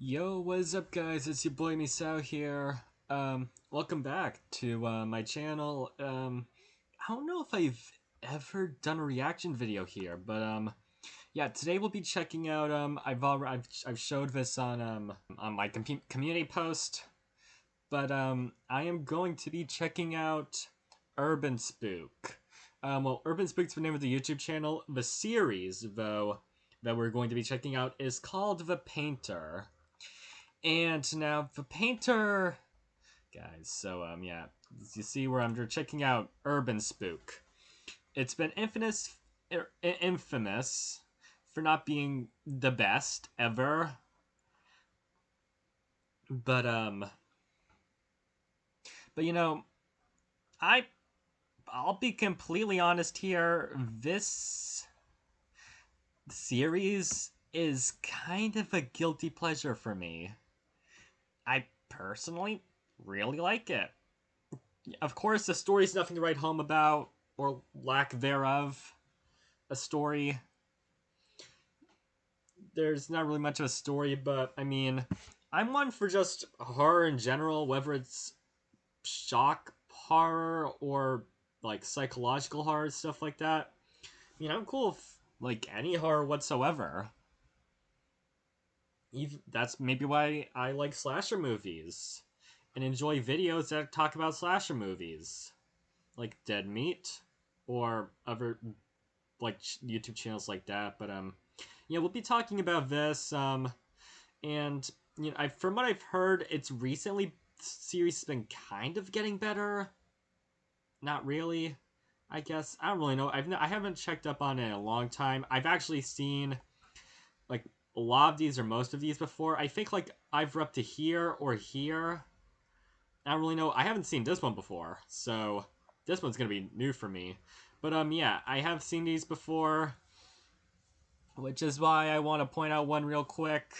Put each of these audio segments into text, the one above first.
Yo, what's up, guys? It's your boy Misao here. Welcome back to my channel. I don't know if I've ever done a reaction video here, but yeah, today we'll be checking out. I've showed this on my community post, but I am going to be checking out UrbanSPOOK. Well, UrbanSPOOK's the name of the YouTube channel. The series, though, that we're going to be checking out is called The Painter. And now the painter, guys. So yeah, as you see where I'm checking out UrbanSPOOK. It's been infamous for not being the best ever, but but I I'll be completely honest here. This series is kind of a guilty pleasure for me. I personally really like it. Of course, the story's nothing to write home about, or lack thereof. A story. There's not really much of a story, but I mean, I'm one for just horror in general, whether it's shock horror or like psychological horror, stuff like that. I mean, I'm cool with like any horror whatsoever. That's maybe why I like slasher movies and enjoy videos that talk about slasher movies, like Dead Meat or other like YouTube channels like that. But yeah, we'll be talking about this. And from what I've heard, it's recently the series has been kind of getting better. Not really, I guess. I don't really know. I haven't checked up on it in a long time. I've actually seen like a lot of these or most of these before. I think like either up to here or here. I don't really know. I haven't seen this one before, so this one's gonna be new for me. But yeah, I have seen these before, which is why I want to point out one real quick.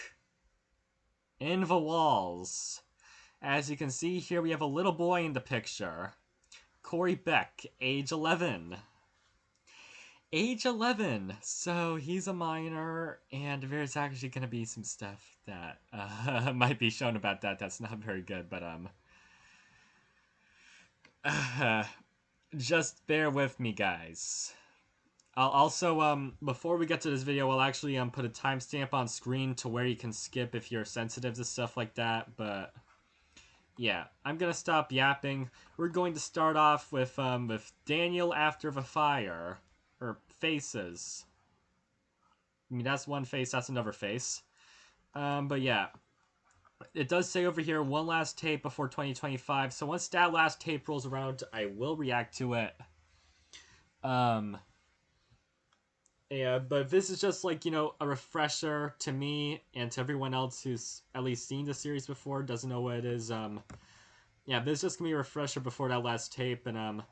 In the walls. As you can see here, we have a little boy in the picture. Corey Beck, age 11. Age 11! So he's a minor, and there's actually going to be some stuff that might be shown about that that's not very good, but just bear with me, guys. I'll also, before we get to this video, I'll actually put a timestamp on screen to where you can skip if you're sensitive to stuff like that, but yeah, I'm gonna stop yapping. We're going to start off with Daniel after the fire, or faces. I mean, that's one face, that's another face. But yeah, it does say over here one last tape before 2025. So once that last tape rolls around, I will react to it. Um, yeah, but this is just like a refresher to me and to everyone else who's at least seen the series before, doesn't know what it is. Yeah, this is just gonna be a refresher before that last tape, and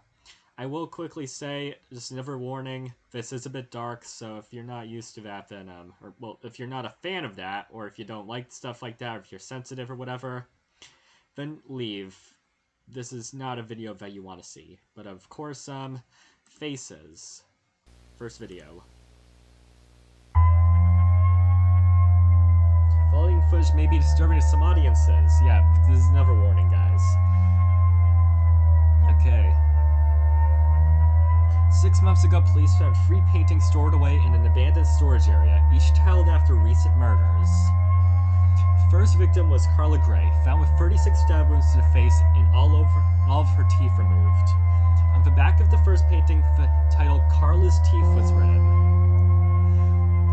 I will quickly say, just another warning, this is a bit dark, so if you're not used to that, then or well, if you're not a fan of that, or if you don't like stuff like that, or if you're sensitive or whatever, then leave. This is not a video that you want to see. But of course, faces. First video. Following footage may be disturbing to some audiences. Yeah, this is another warning, guys. Okay. 6 months ago, police found 3 paintings stored away in an abandoned storage area, each titled after recent murders. First victim was Carla Gray, found with 36 stab wounds to the face and all of her teeth removed. On the back of the first painting, the title Carla's Teeth was written.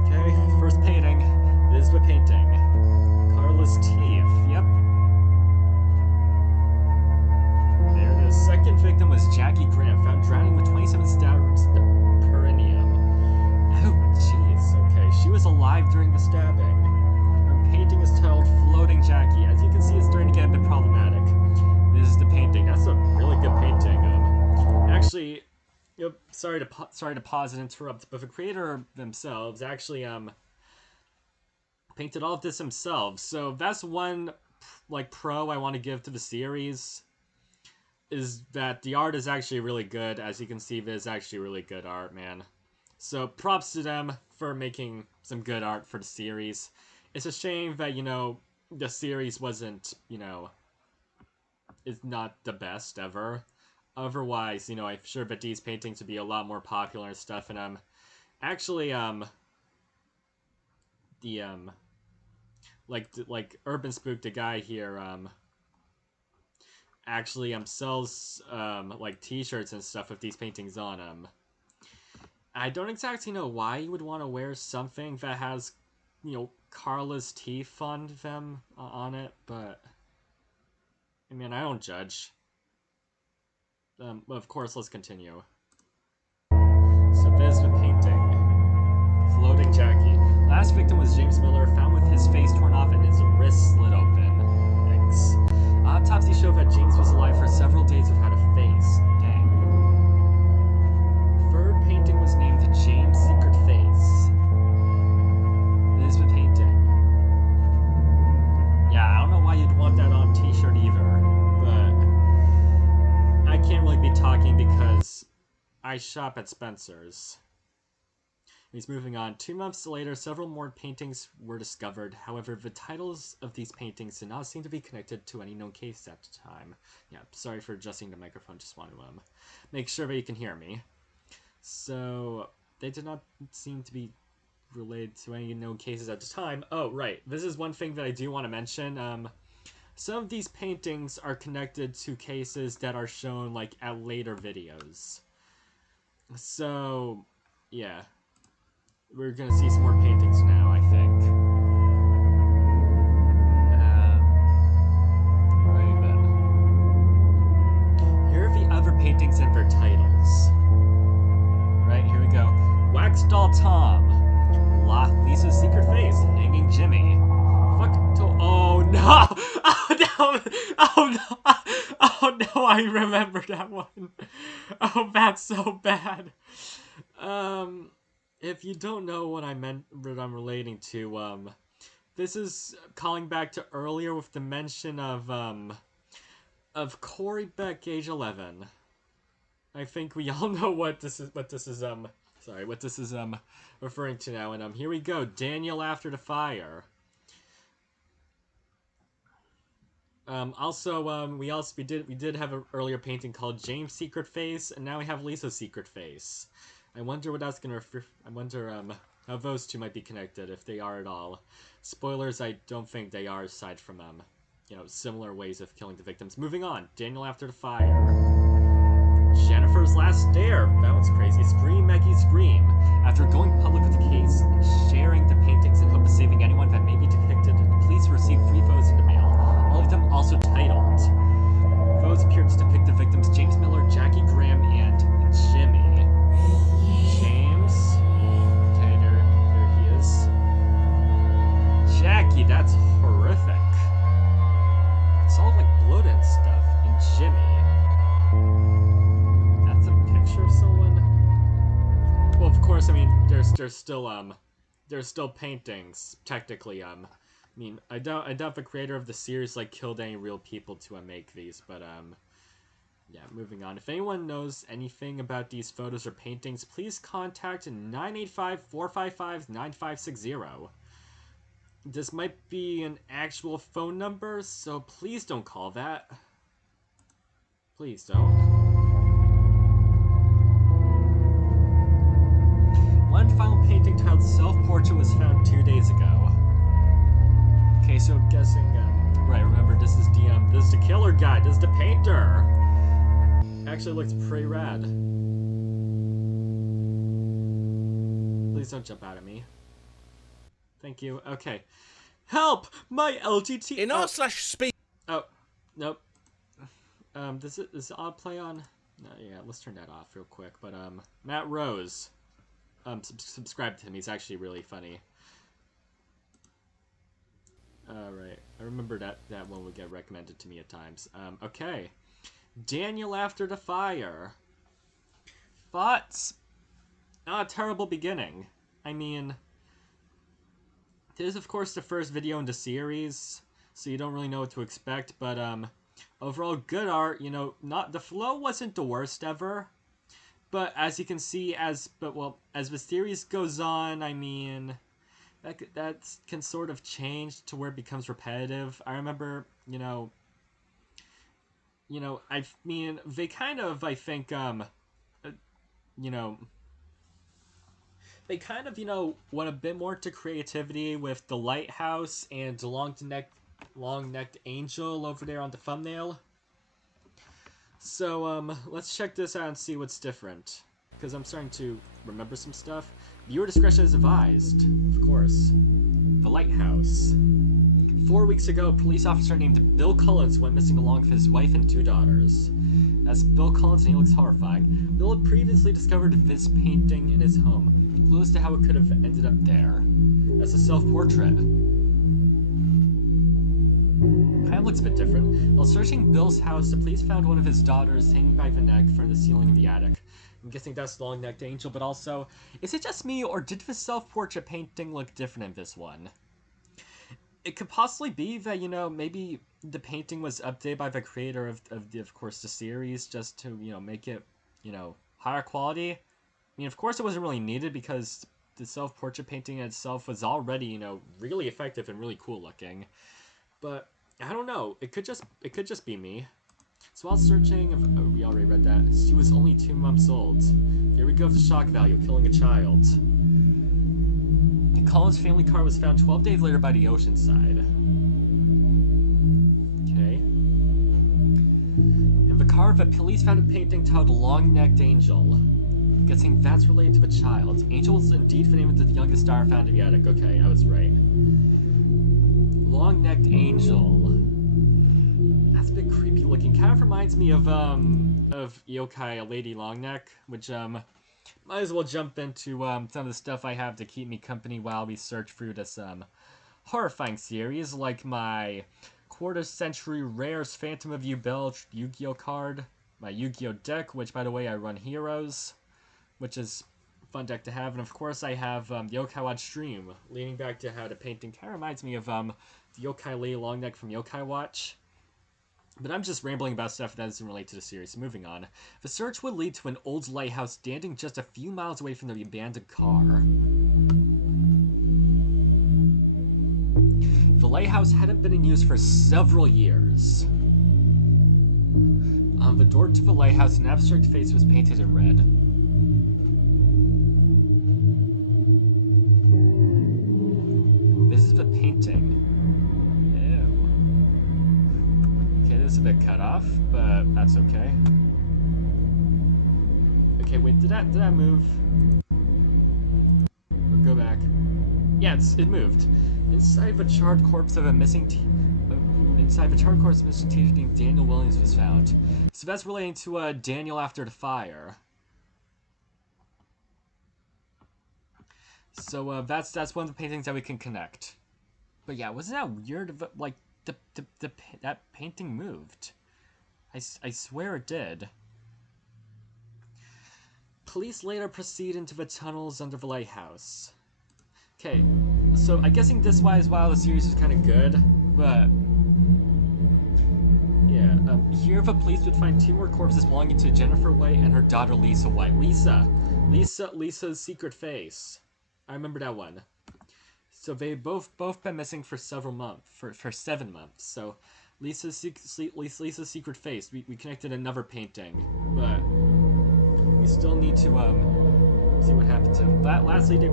Okay, first painting. This is the painting. Carla's teeth. Yep. There it is. Second victim was Jackie Graham, found drowning with 27 stab wounds to the perineum. Oh, jeez. Okay, she was alive during the stabbing. Her painting is titled Floating Jackie. As you can see, it's starting to get a bit problematic. This is the painting. That's a really good painting. Actually, sorry to pause and interrupt, but the creator themselves actually painted all of this themselves. So that's one like pro I want to give to the series, is that the art is actually really good. As you can see, there's actually really good art, man. So props to them for making some good art for the series. It's a shame that the series wasn't, is not the best ever. Otherwise, I'm sure that these paintings would be a lot more popular and stuff. And actually, the like UrbanSPOOK, the guy here, actually sells like T-shirts and stuff with these paintings on them. I don't exactly know why you would want to wear something that has, Carla's teeth on them on it, but I mean, I don't judge. Of course, let's continue. So there's the painting. Floating Jackie. Last victim was James Miller, found with his face torn off and his wrist slit open. Thanks. Autopsy showed that James was alive for several days without a face. Dang. Third painting was named James' Secret Face. There's the painting. Yeah, I don't know why you'd want that on t-shirt either, but I can't really be talking because I shop at Spencer's. He's moving on. 2 months later, several more paintings were discovered. However, the titles of these paintings did not seem to be connected to any known case at the time. Yeah, sorry for adjusting the microphone. Just wanted to make sure that you can hear me. So, they did not seem to be related to any known cases at the time. Oh, right. This is one thing that I do want to mention. Some of these paintings are connected to cases that are shown, like, at later videos. So, yeah. We're gonna see some more paintings now, I think. Right then. Here are the other paintings and their titles. Right, here we go. Wax Doll Tom. Lisa's Secret Face. Hanging Jimmy. Fuck to- Oh no! Oh no! Oh no! Oh no, I remember that one. Oh, that's so bad. If you don't know what I'm relating to, this is calling back to earlier with the mention of Corey Beck, age 11. I think we all know what this is referring to now. And here we go. Daniel After the Fire. We did have an earlier painting called James' Secret Face, and now we have Lisa's Secret Face. I wonder what that's gonna refer. I wonder how those two might be connected, if they are at all. Spoilers, I don't think they are, aside from similar ways of killing the victims. Moving on, Daniel After the Fire. Jennifer's Last Dare. That one's crazy. Scream, Maggie, Scream. After going public with the case and sharing the paintings in hope of saving anyone that may be depicted, the police received 3 photos in the mail. All of them also titled. Photos appeared to depict the victims James Miller, Jackie Graham, and Jimmy. James. Okay, there he is. Jackie, that's horrific. It's all like blood and stuff. And Jimmy. That's a picture of someone? Well, of course, I mean, there's still paintings, technically. I mean, I doubt the creator of the series killed any real people to make these, but yeah, moving on. If anyone knows anything about these photos or paintings, please contact 985-455-9560. This might be an actual phone number, so please don't call that. Please don't. One final painting titled Self-Portrait was found 2 days ago. Okay, so I'm guessing, right, remember, this is the killer guy, this is the painter. Actually looks pretty rad. Please don't jump out at me. Thank you. Okay. Help! My LGT... In r/speed... Oh, nope. Does it play on? No, yeah, let's turn that off real quick. But, Matt Rose. Subscribe to him. He's actually really funny. Alright. I remember that one would get recommended to me at times. Okay. Daniel After the Fire. Thoughts? Not a terrible beginning. I mean, this is of course the first video in the series, so you don't really know what to expect, but overall good art. Not the flow wasn't the worst ever, but as you can see, as the series goes on, I mean, that can sort of change to where it becomes repetitive. I remember, I mean, they kind of, I think, you know, they kind of, went a bit more to creativity with the lighthouse and the long-necked angel over there on the thumbnail. So, let's check this out and see what's different. Because I'm starting to remember some stuff. Viewer discretion is advised, of course. The lighthouse. 4 weeks ago, a police officer named Bill Collins went missing along with his wife and 2 daughters. As Bill Collins, and he looks horrifying. Bill had previously discovered this painting in his home, clues to how it could have ended up there. That's a self-portrait. Kind of looks a bit different. While searching Bill's house, the police found one of his daughters hanging by the neck from the ceiling of the attic. I'm guessing that's the long-necked angel, but also, is it just me, or did the self-portrait painting look different in this one? It could possibly be that, maybe the painting was updated by the creator of course, the series, just to, make it, higher quality. I mean, of course it wasn't really needed, because the self-portrait painting itself was already, really effective and really cool looking. But, I don't know, it could just be me. So while searching, we already read that, she was only 2 months old. Here we go with the shock value, killing a child. The Collins family car was found 12 days later by the ocean side. Okay. In the car, the police found a painting titled Long-Necked Angel. Guessing that's related to the child. Angel is indeed the name of the youngest daughter found in the attic. Okay, I was right. Long-Necked Angel. That's a bit creepy looking. Kind of reminds me of yokai, a lady Longneck, which might as well jump into some of the stuff I have to keep me company while we search through this horrifying series, like my quarter-century rares Phantom of Yubel Yu-Gi-Oh card, my Yu-Gi-Oh deck, which by the way I run Heroes, which is a fun deck to have, and of course I have Yokai Watch Stream, leaning back to how the painting kind of reminds me of the Yokai Lady Longneck from Yokai Watch. But I'm just rambling about stuff that doesn't relate to the series. Moving on. The search would lead to an old lighthouse standing just a few miles away from the abandoned car. The lighthouse hadn't been in use for several years. On the door to the lighthouse, an abstract face was painted in red. This is the painting. It's a bit cut off, but that's okay. Okay, wait, did that move? We'll go back. Yeah, it moved. Inside the charred corpse of a missing teenager named Daniel Williams was found. So that's relating to Daniel after the fire. So that's one of the paintings that we can connect. But yeah, wasn't that weird? Like, that painting moved. I swear it did. Police later proceed into the tunnels under the lighthouse. Okay, so I'm guessing this is why the series is kind of good, but yeah. Here the police would find 2 more corpses belonging to Jennifer White and her daughter Lisa White. Lisa's secret face. I remember that one. So they both been missing for several months, for 7 months. So Lisa's secret face. We connected another painting, but we still need to see what happened to him. Lastly, the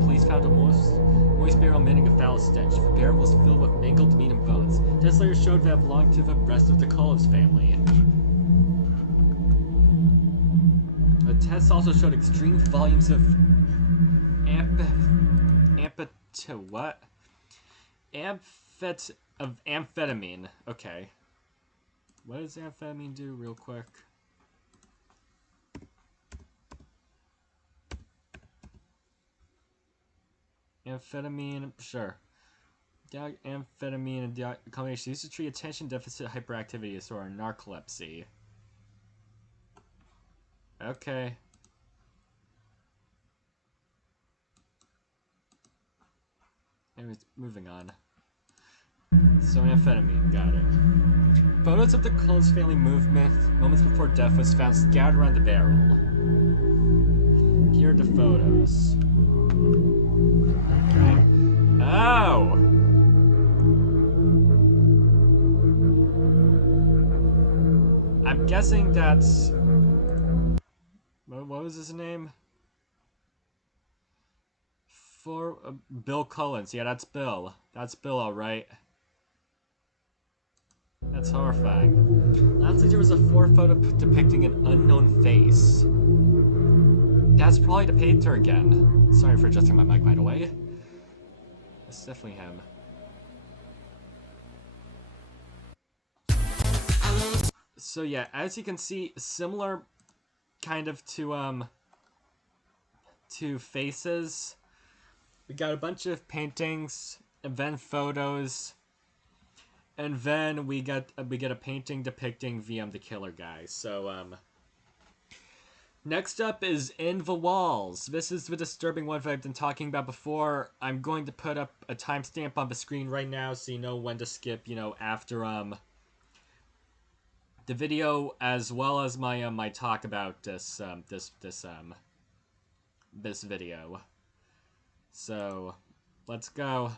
police found a moist barrel emitting a foul stench. The barrel was filled with mangled meat and bones. Tests later showed that it belonged to the rest of the Collins family. The tests also showed extreme volumes of amphetamine. Okay. What does amphetamine do real quick? Amphetamine, sure. Amphetamine and combination used to treat attention deficit hyperactivity disorder, narcolepsy. Okay. Anyways, moving on. So amphetamine, got it. Photos of the Collins family movement moments before death was found scattered around the barrel. Here are the photos. Okay. Oh! I'm guessing that's... What was his name? For Bill Cullens. Yeah, that's Bill. That's Bill, alright. That's horrifying. Last week there was a 4-photo depicting an unknown face. That's probably the painter again. Sorry for adjusting my mic, by the way. It's definitely him. So yeah, as you can see, similar kind of to faces. We got a bunch of paintings, and then photos, and then we get a painting depicting the killer guy. So next up is In the Walls. This is the disturbing one that I've been talking about before. I'm going to put up a timestamp on the screen right now so you know when to skip, after the video, as well as my my talk about this video. So let's go.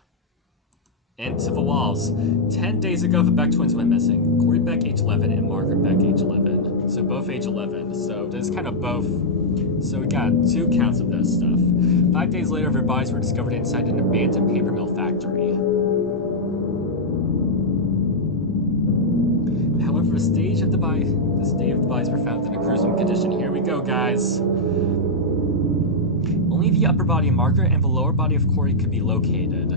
Into the Walls. 10 days ago, the Beck twins went missing. Corey Beck, age 11, and Margaret Beck, age 11. So both age 11. So there's kind of both. So we got 2 counts of this stuff. 5 days later, their bodies were discovered inside an abandoned paper mill factory. However, the stage of the bodies were found in a gruesome condition. Here we go, guys. Only the upper body of Margaret and the lower body of Corey could be located.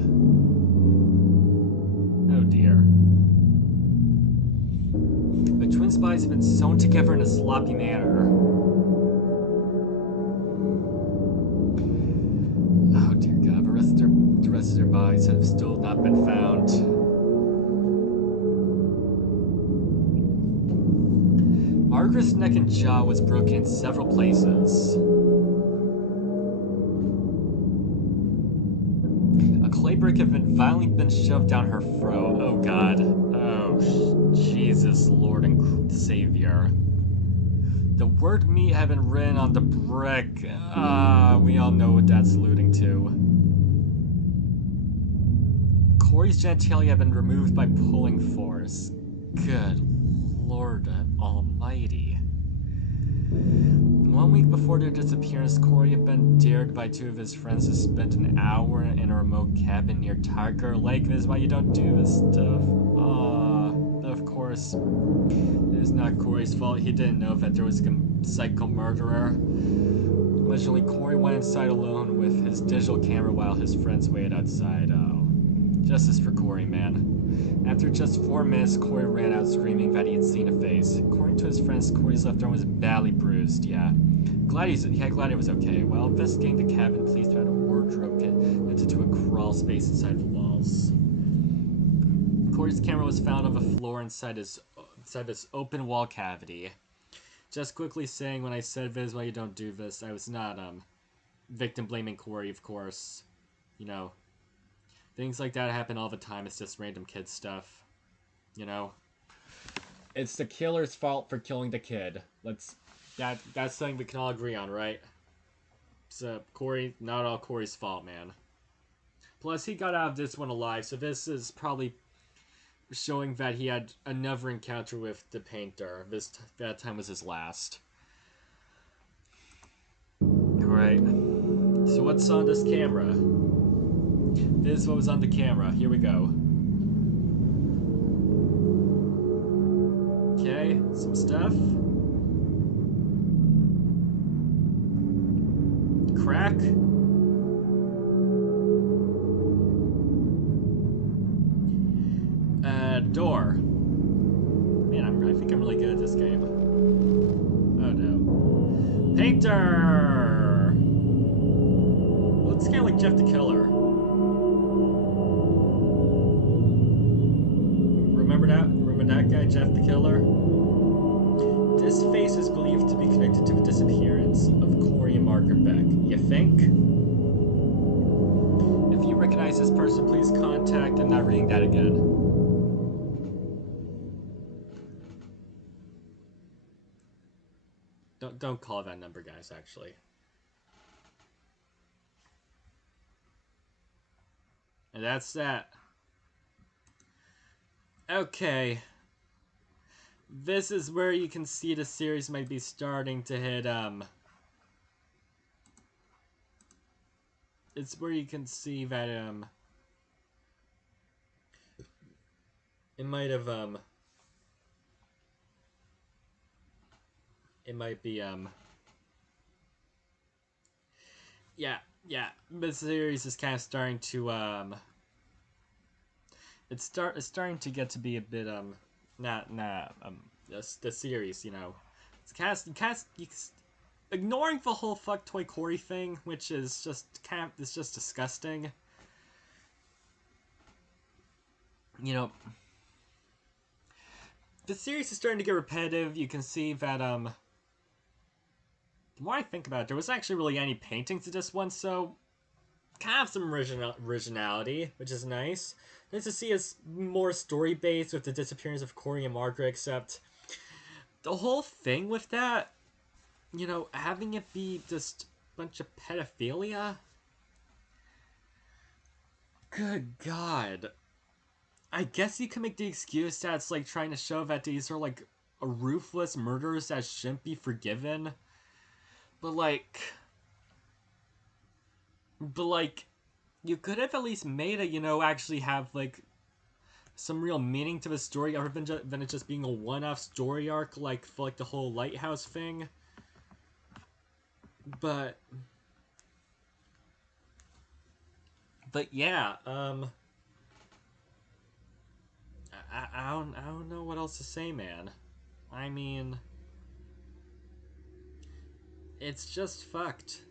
Oh dear. The twins' bodies have been sewn together in a sloppy manner. Oh dear God, the rest of their bodies have still not been found. Margaret's neck and jaw was broken in several places. A clay brick had violently been shoved down her throat. Oh God. Oh, Jesus, Lord and Savior. The word meat had been written on the brick. We all know what that's alluding to. Corey's genitalia had been removed by pulling force. Good Lord Almighty. 1 week before their disappearance, Corey had been dared by 2 of his friends to spend an hour in a remote cabin near Tiger Lake. This is why you don't do this stuff. Of course, it is not Corey's fault. He didn't know that there was a psycho murderer. Allegedly, Corey went inside alone with his digital camera while his friends waited outside. Oh, justice for Corey, man. After just 4 minutes, Corey ran out screaming that he had seen a face. According to his friends, Corey's left arm was badly bruised. Yeah, glad he was okay. While investigating the cabin, police found a wardrobe connected to a crawl space inside the walls. Corey's camera was found on the floor inside this open wall cavity. Just quickly saying, when I said this, why you don't do this, I was not victim blaming Corey, of course. Things like that happen all the time. It's just random kid stuff. It's the killer's fault for killing the kid. That's something we can all agree on, right? So Corey, not all Corey's fault, man. Plus, he got out of this one alive, so this is probably showing that he had another encounter with the painter. That time was his last. Alright. So what's on this camera? This is what was on the camera. Here we go. Okay, some stuff. Crack. Door. Man, I think I'm really good at this game. Oh no. Painter! Looks kind of like Jeff the Killer. Remember that guy, Jeff the Killer? This face is believed to be connected to the disappearance of Corey and Margaret Beck. You think? If you recognize this person, please contact. I'm not reading that again. Don't call that number, guys, actually. And that's that. Okay. This is where you can see the series might be starting to hit, it's where you can see that, it might have, it might be, yeah, the series is kind of starting to, it's starting to get to be a bit, the series, you know, ignoring the whole fuck toy Corey thing, which is it's just disgusting. You know, the series is starting to get repetitive. You can see that, the more I think about it, there wasn't actually really any paintings to this one, so kind of some originality, which is nice. Nice to see it's more story-based with the disappearance of Corey and Margaret, except the whole thing with that, you know, having it be just a bunch of pedophilia? Good God. I guess you can make the excuse that it's like trying to show that these are like ruthless murderers that shouldn't be forgiven. But you could have at least made it, you know, actually have like some real meaning to the story other than it just being a one-off story arc like for like the whole lighthouse thing. But yeah, I don't know what else to say, man. I mean, it's just fucked.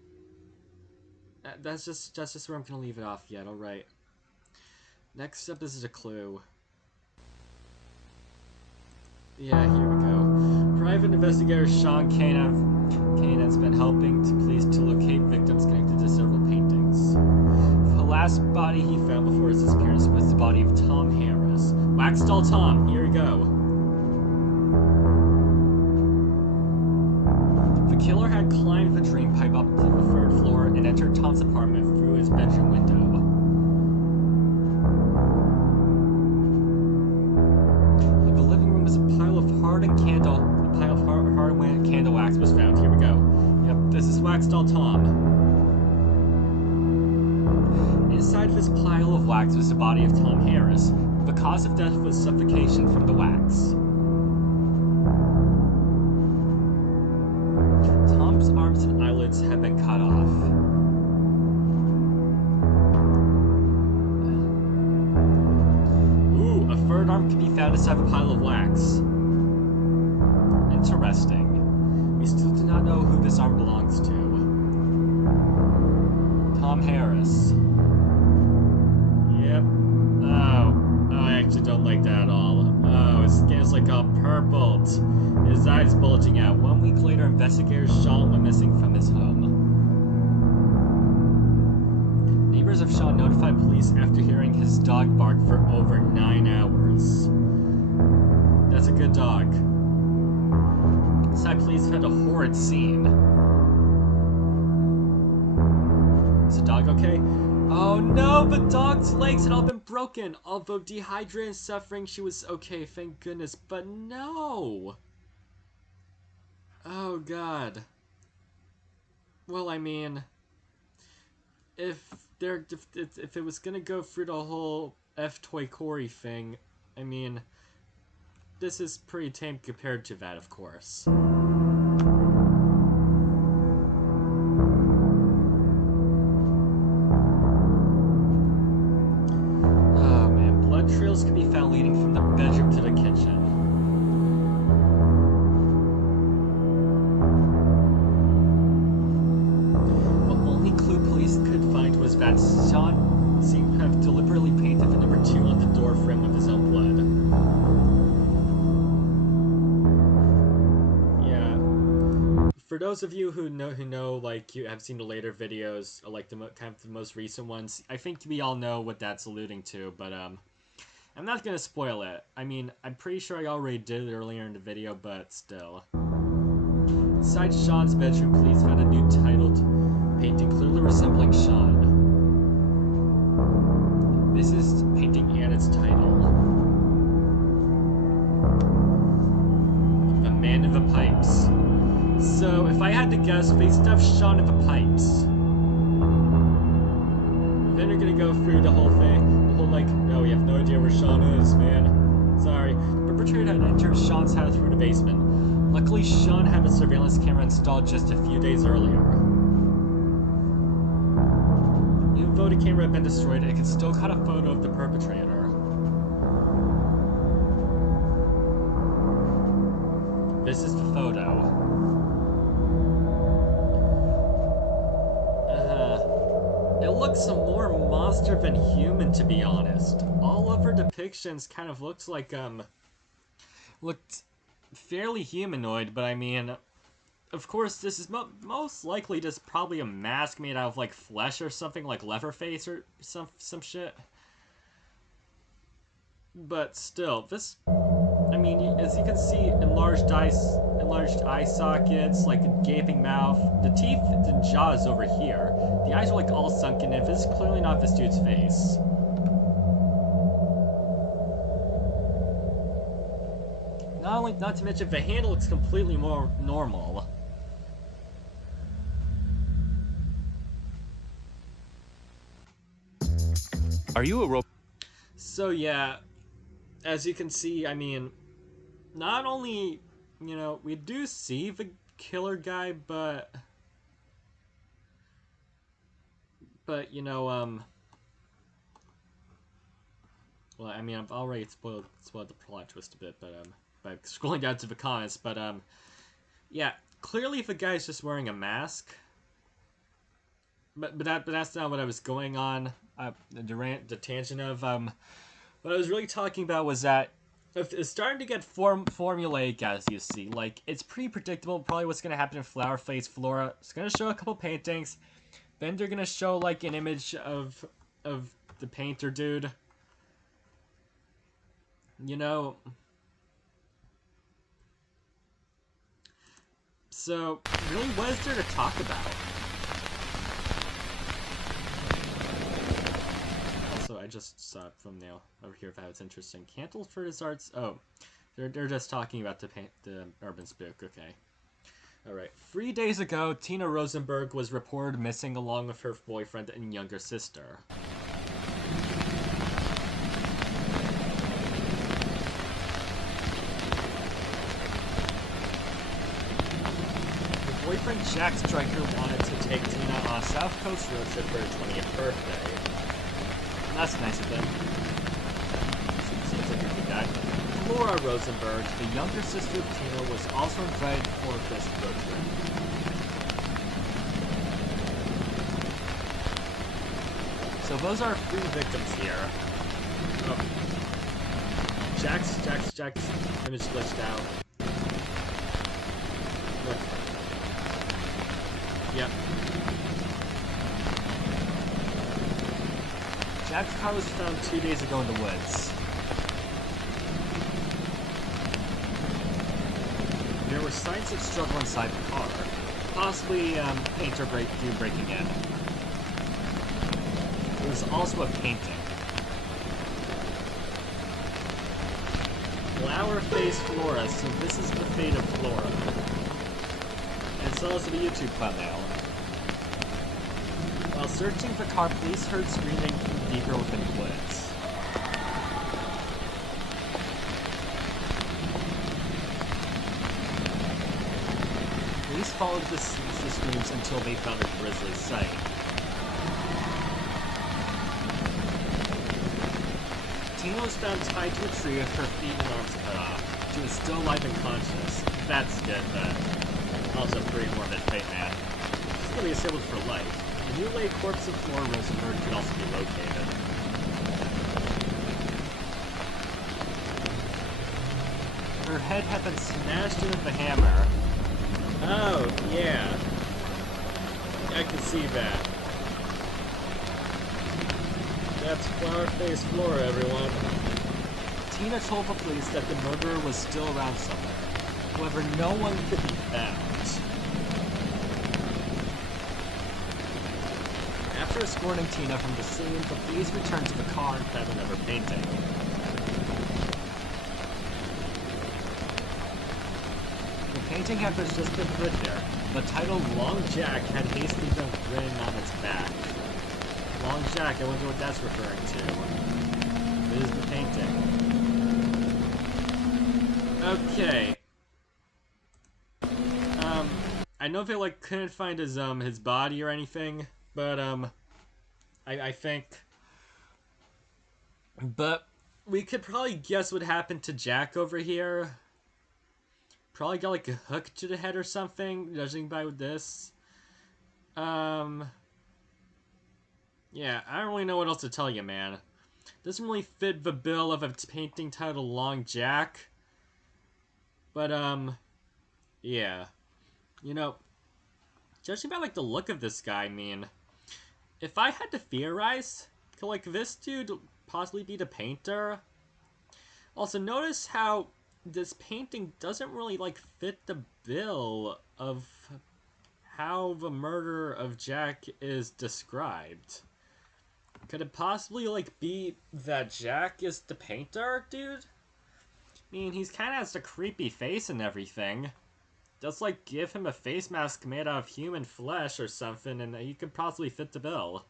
That's just where I'm gonna leave it off yet. All right. Next up, this is a clue. Yeah, here we go. Private investigator Sean Kane has been helping police to locate victims connected to several paintings. The last body he found before his disappearance was the body of Tom Harris. Wax doll Tom, here we go. The killer had climbed the drain pipe up to the third floor and entered Tom's apartment through his bedroom window. In the living room was a pile of hardened candle wax was found. Here we go. Yep, this is Wax doll Tom. Inside this pile of wax was the body of Tom Harris. The cause of death was suffocation from the wax. Tom's arms and eyelids had been cut off. Ooh, a third arm can be found inside the pile of wax. Interesting. We still do not know who this arm belongs to. Tom Harris. Yep. Oh, I actually don't like that at all. Oh, his skin is like all purpled. His eyes bulging out. 1 week later, investigators Sean went missing from his home. Neighbors of Sean notified police after hearing his dog bark for over 9 hours. That's a good dog. Inside, police found a horrid scene. Is the dog okay? Oh no, the dog's legs had all been broken. Although dehydrated and suffering, she was okay, thank goodness. But no! Oh God. Well, I mean, if it was gonna go through the whole F-Toy Corey thing, I mean, this is pretty tame compared to that, of course. Oh man, blood trails can be found leading from the bedroom to the kitchen. The only clue police could find was that Sean seemed to have deliberately painted the number 2 on the door frame with his own blood. For those of you who know, like, you have seen the later videos, like the kind of the most recent ones, I think we all know what that's alluding to, but I'm not gonna spoil it. I mean, I'm pretty sure I already did it earlier in the video, but still. Inside Sean's bedroom, police found a new titled painting clearly resembling Sean. This is painting and its title. The Man in the Pipes. So, if I had to guess, they stuffed Sean in the pipes. Then you're gonna go through the whole thing. The whole, like, no, we have no idea where Sean is, man. Sorry. The perpetrator had entered Sean's house through the basement. Luckily, Sean had a surveillance camera installed just a few days earlier. Even though the camera had been destroyed, it could still cut a photo of the perpetrator. This is the photo. It looks more monster than human, to be honest. All of her depictions kind of looked like, looked fairly humanoid, but I mean, of course, this is most likely just probably a mask made out of, like, flesh or something, like Leatherface or some shit. But still, this, I mean, as you can see, enlarged eye sockets, like a gaping mouth. The teeth and jaws over here. The eyes are, like, all sunken in. This is clearly not this dude's face. Not to mention, the hand looks completely more normal. Are you a robot? So yeah, as you can see, I mean, not only, you know, we do see the killer guy, but you know, well, I mean, I've already spoiled the plot twist a bit, but by scrolling down to the comments, but yeah, clearly the guy's just wearing a mask. But that's not what I was going on. The tangent of what I was really talking about was that it's starting to get formulaic, as you see. Like, it's pretty predictable probably what's going to happen in Flower Face Flora. It's going to show a couple paintings. Then they're going to show, like, an image of the painter dude. You know. So, really, what is there to talk about? Also, I just saw a thumbnail over here if it's interesting. Cantled for his arts. Oh, they're just talking about the UrbanSPOOK. Okay. Alright. 3 days ago, Tina Rosenberg was reported missing along with her boyfriend and younger sister. Her boyfriend Jack Stryker wanted to take Tina on a South Coast road trip for her 20th birthday. That's nice of them. Seems like a good guy. Laura Rosenberg, the younger sister of Tina, was also invited for this road trip. So those are 3 victims here. Oh. Jack's image glitched out. Look. Yep. Jack's car was found 2 days ago in the woods. There were signs of struggle inside the car. Possibly, painter breaking in. There was also a painting. Flower Face Flora, so this is the fate of Flora. And so is the YouTube thumbnail. While searching the car, police heard screaming from deeper within the woods. Police followed the screams until they found a grisly sight. Tina was found tied to a tree with her feet and arms cut off. She was still alive and conscious. That's good, but also pretty morbid fate, man. She's gonna be disabled for life. The mutilated corpse of Flora Rosenberg could also be located. Her head had been smashed in with a hammer. Oh, yeah. I can see that. That's Flower Face Flora, everyone. Tina told the police that the murderer was still around somewhere. However, no one could be found. After After escorting Tina from the scene, the police return to the car entitled of her painting. The painting had just been put there. The title Long Jack had hastily been written on its back. Long Jack, I wonder what that's referring to. It is the painting. Okay. I know they couldn't find his body or anything, but I think, but we could probably guess what happened to Jack over here. Probably got a hook to the head or something, judging by this. Yeah, I don't really know what else to tell you, man. Doesn't really fit the bill of a painting titled Long Jack. But, yeah. You know, judging by, the look of this guy, I mean, if I had to theorize, could, this dude possibly be the painter? Also, notice how this painting doesn't really, fit the bill of how the murder of Jack is described. Could it possibly, be that Jack is the painter, dude? I mean, he's kind of has a creepy face and everything. Just, give him a face mask made out of human flesh or something, and he could possibly fit the bill.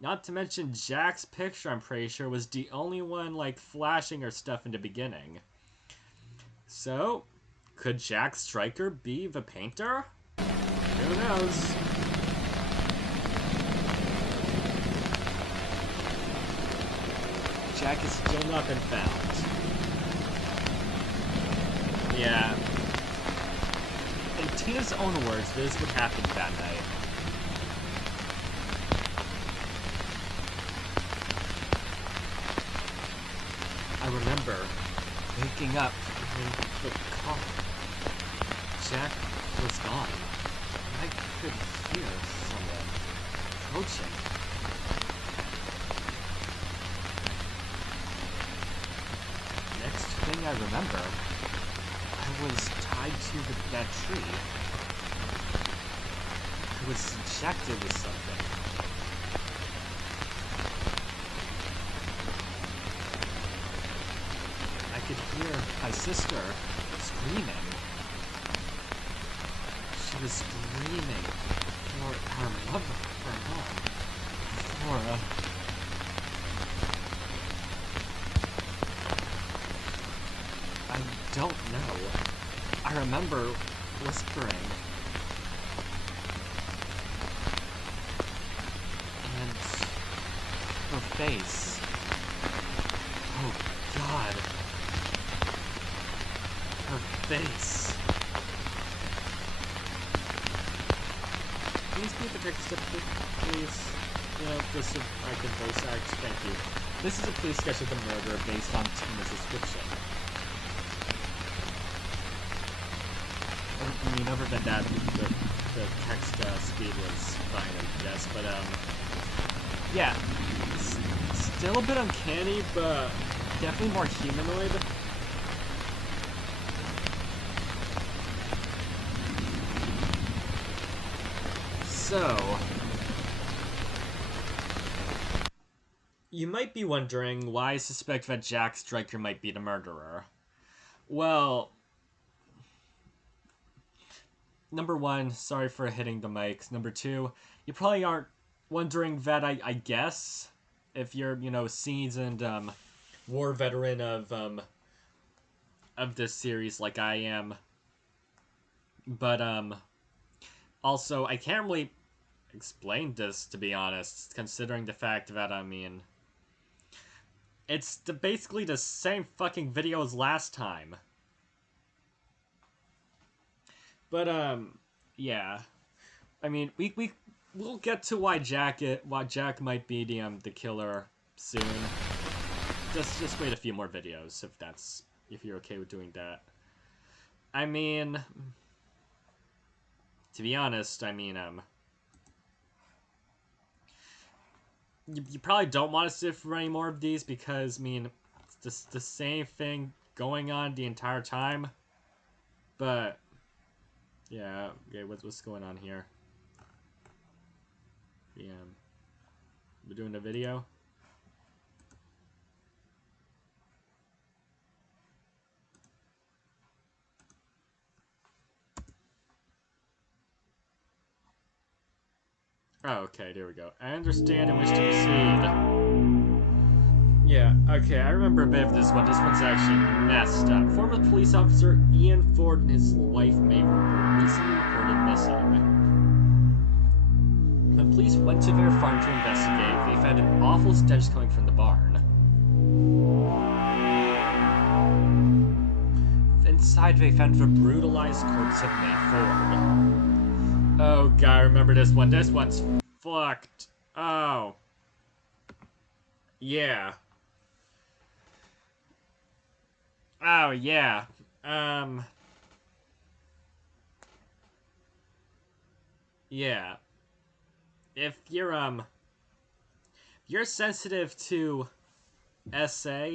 Not to mention, Jack's picture, I'm pretty sure, was the only one, flashing or stuff in the beginning. So, could Jack Stryker be the painter? Who knows? Jack has still not been found. Yeah. In Tina's own words, this is what happened that night. I remember waking up in the car. Jack was gone. I could hear someone approaching. Next thing I remember, I was tied to that tree. I was injected with something. I could hear my sister screaming. She was screaming for her mother, for her mom, for I don't know. I remember whispering. And her face. Oh, God. Her face. Please be the text up, please. Just so I can voice act. Thank you. This is a police sketch of the murder based on Tina's description. I mean, other than that, the text speed was fine, I guess. But, yeah. Still a bit uncanny, but definitely more humanoid. So, you might be wondering why I suspect that Jack Stryker might be the murderer. Well, number one, sorry for hitting the mics. Number two, you probably aren't wondering that, I guess, if you're, seasoned war veteran of this series like I am. But, also, I can't really explain this, to be honest, considering the fact that, I mean, it's basically the same fucking video as last time. But, yeah. I mean, we'll get to why Jack might be the killer soon. Just wait a few more videos if you're okay with doing that. I mean, to be honest, I mean, you probably don't want to sit for any more of these because, I mean, it's just the same thing going on the entire time. But, yeah, okay, what's going on here? Yeah. We're doing a video. Oh, okay, there we go. I understand and wish to proceed. Yeah, okay, I remember a bit of this one. This one's actually messed up. Former police officer Ian Ford and his wife May were recently reported missing. When police went to their farm to investigate, they found an awful stench coming from the barn. Inside, they found the brutalized corpse of May Ford. Oh god, I remember this one. This one's fucked. Oh. Yeah. Oh, yeah. Yeah. If you're sensitive to SA,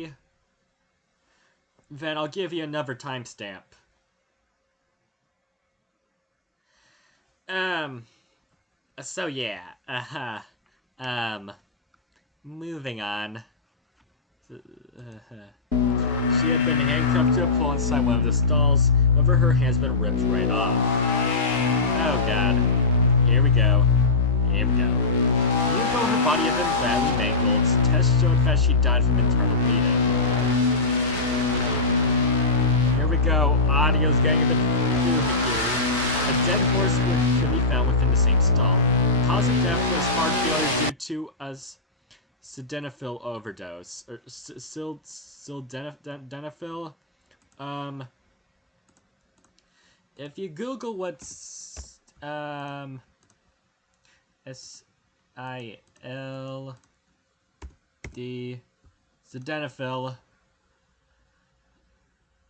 then I'll give you another timestamp. So yeah. Moving on. She had been handcuffed to a pole inside one of the stalls. However, her hand's been ripped right off. Oh god. Here we go. Here we go. Even though her body had been badly mangled, tests showed that she died from internal bleeding. Here we go. Audio's getting a bit goofy here. A dead horse could be found within the same stall. Cause of death was heart failure due to a sildenafil overdose. Or sildenafil? If you Google what's S-I-L-D sildenafil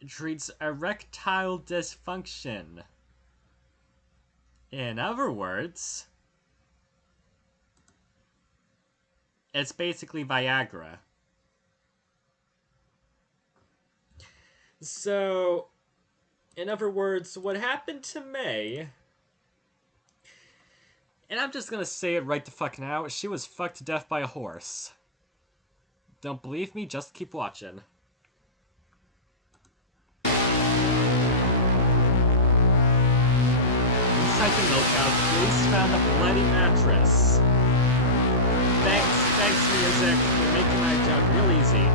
treats erectile dysfunction. In other words, it's basically Viagra. So, in other words, what happened to May, and I'm just gonna say it right the fuck now, she was fucked to death by a horse. Don't believe me? Just keep watching. Inside the milk house, police found a bloody mattress. Thanks, music. You're making my job real easy.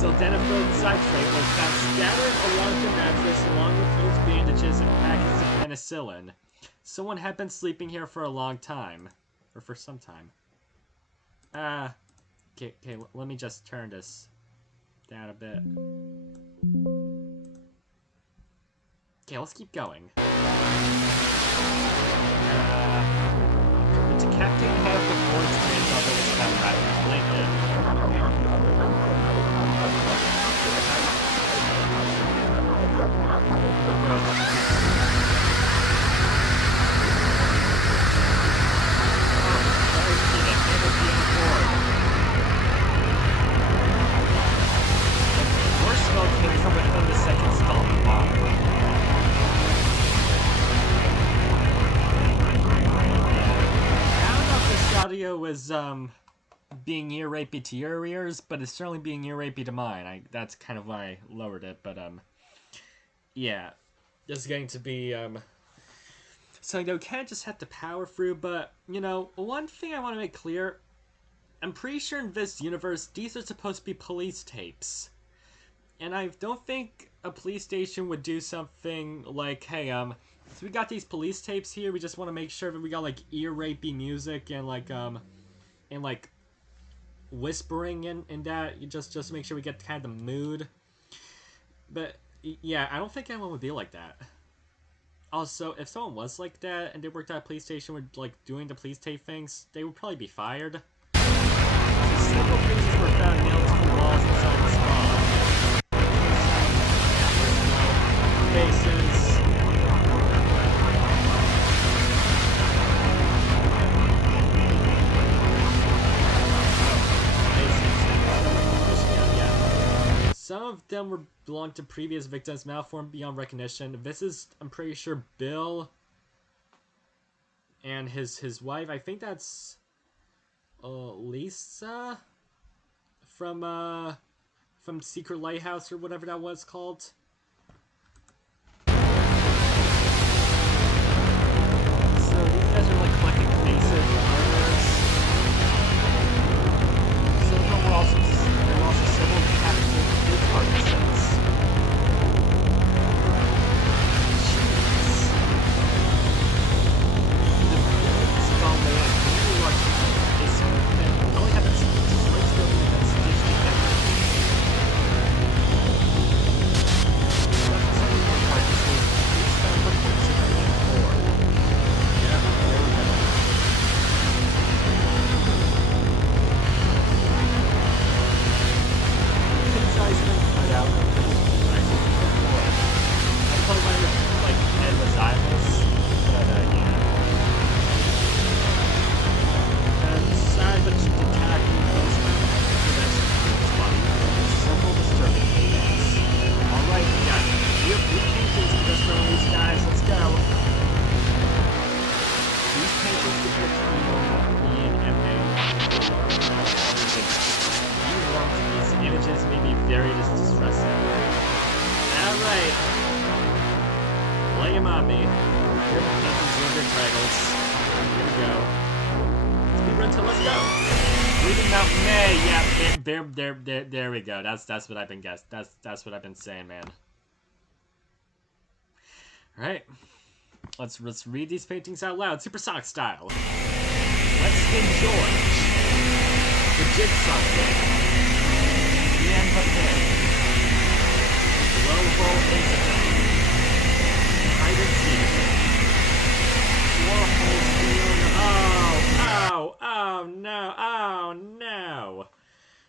Sildenafil citrate was found scattered along the mattress along with loose bandages and packets of penicillin. Someone had been sleeping here for a long time. Or for some time. Okay, let me just turn this down a bit. Okay, let's keep going. The detecting head of the board's grandmother was found rather related. More smoke came from within the second stall of the bar. Audio was being ear rapey to your ears, but it's certainly being ear rapey to mine. That's kind of why I lowered it, but yeah, just getting to be so you can't just have to power through. But you know, one thing I want to make clear, I'm pretty sure in this universe these are supposed to be police tapes, and I don't think a police station would do something like, hey, so we got these police tapes here. We just want to make sure that we got like ear rapey music and like whispering in that. You just make sure we get kind of the mood. But yeah, I don't think anyone would be like that. Also, if someone was like that and they worked at a police station with like doing the police tape things, they would probably be fired. Several pieces were found nailed to the walls inside the spa. Faces. Some of them belonged to previous victims, malformed beyond recognition. This is, I'm pretty sure, Bill and his wife. I think that's Lisa from Secret Lighthouse or whatever that was called. So these guys are like collecting faces and murders. So there were also several decapitated pig carcasses. Jeez. The pigs gone way up really large. They seem to only have this place building that's digitally decorated. That's something more carcasses. These found the points of the core. Yeah, there we go. Pig's eyes been cut out. I thought my head was eyeless, but yeah. Sad but attacking those body. Several disturbing things. Alright, we got real paintings to just from these guys. Let's go. These paintings depict Ian and May. These images may be very distressing. Alright. Lay him on me. Here are paintings with their titles. Here we go. Let's go. Reading Mountain May. Yeah, there we go. That's what I've been guessing. That's what I've been saying, man. All right. Let's read these paintings out loud, supersonic style. Weston George, the Jigsaw Kid, Ian Bucket, Lobo Isabel, Hyden Stevenson, Warhol Steele. Oh no.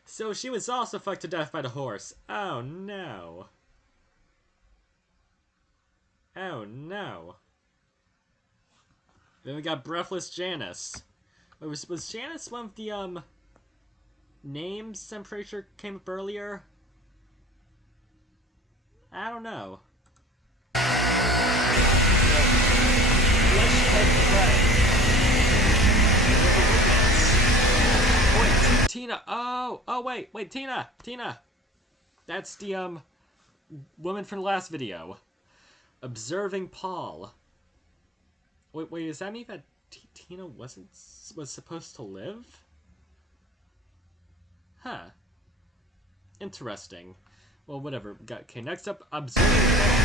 So she was also fucked to death by the horse. Oh no. Oh no. Then we got Breathless Janice. Was Janice one of the names I'm pretty sure came up earlier? I don't know. Fleshhead Fred. Wait, Tina. Oh, wait, Tina. That's the woman from the last video. Observing Paul. Wait, does that mean that Tina was supposed to live? Huh. Interesting. Well, whatever. Okay, next up, Observing Paul.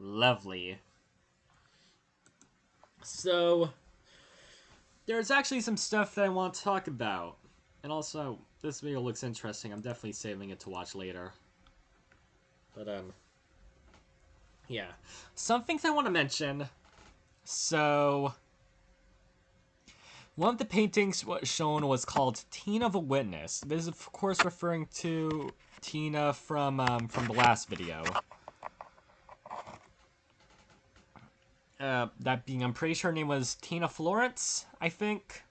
Lovely. So, there's actually some stuff that I want to talk about. And also, this video looks interesting. I'm definitely saving it to watch later. But, yeah. Some things I want to mention. So, one of the paintings shown was called Tina the Witness. This is, of course, referring to Tina from the last video. That being, I'm pretty sure her name was Tina Florence, I think.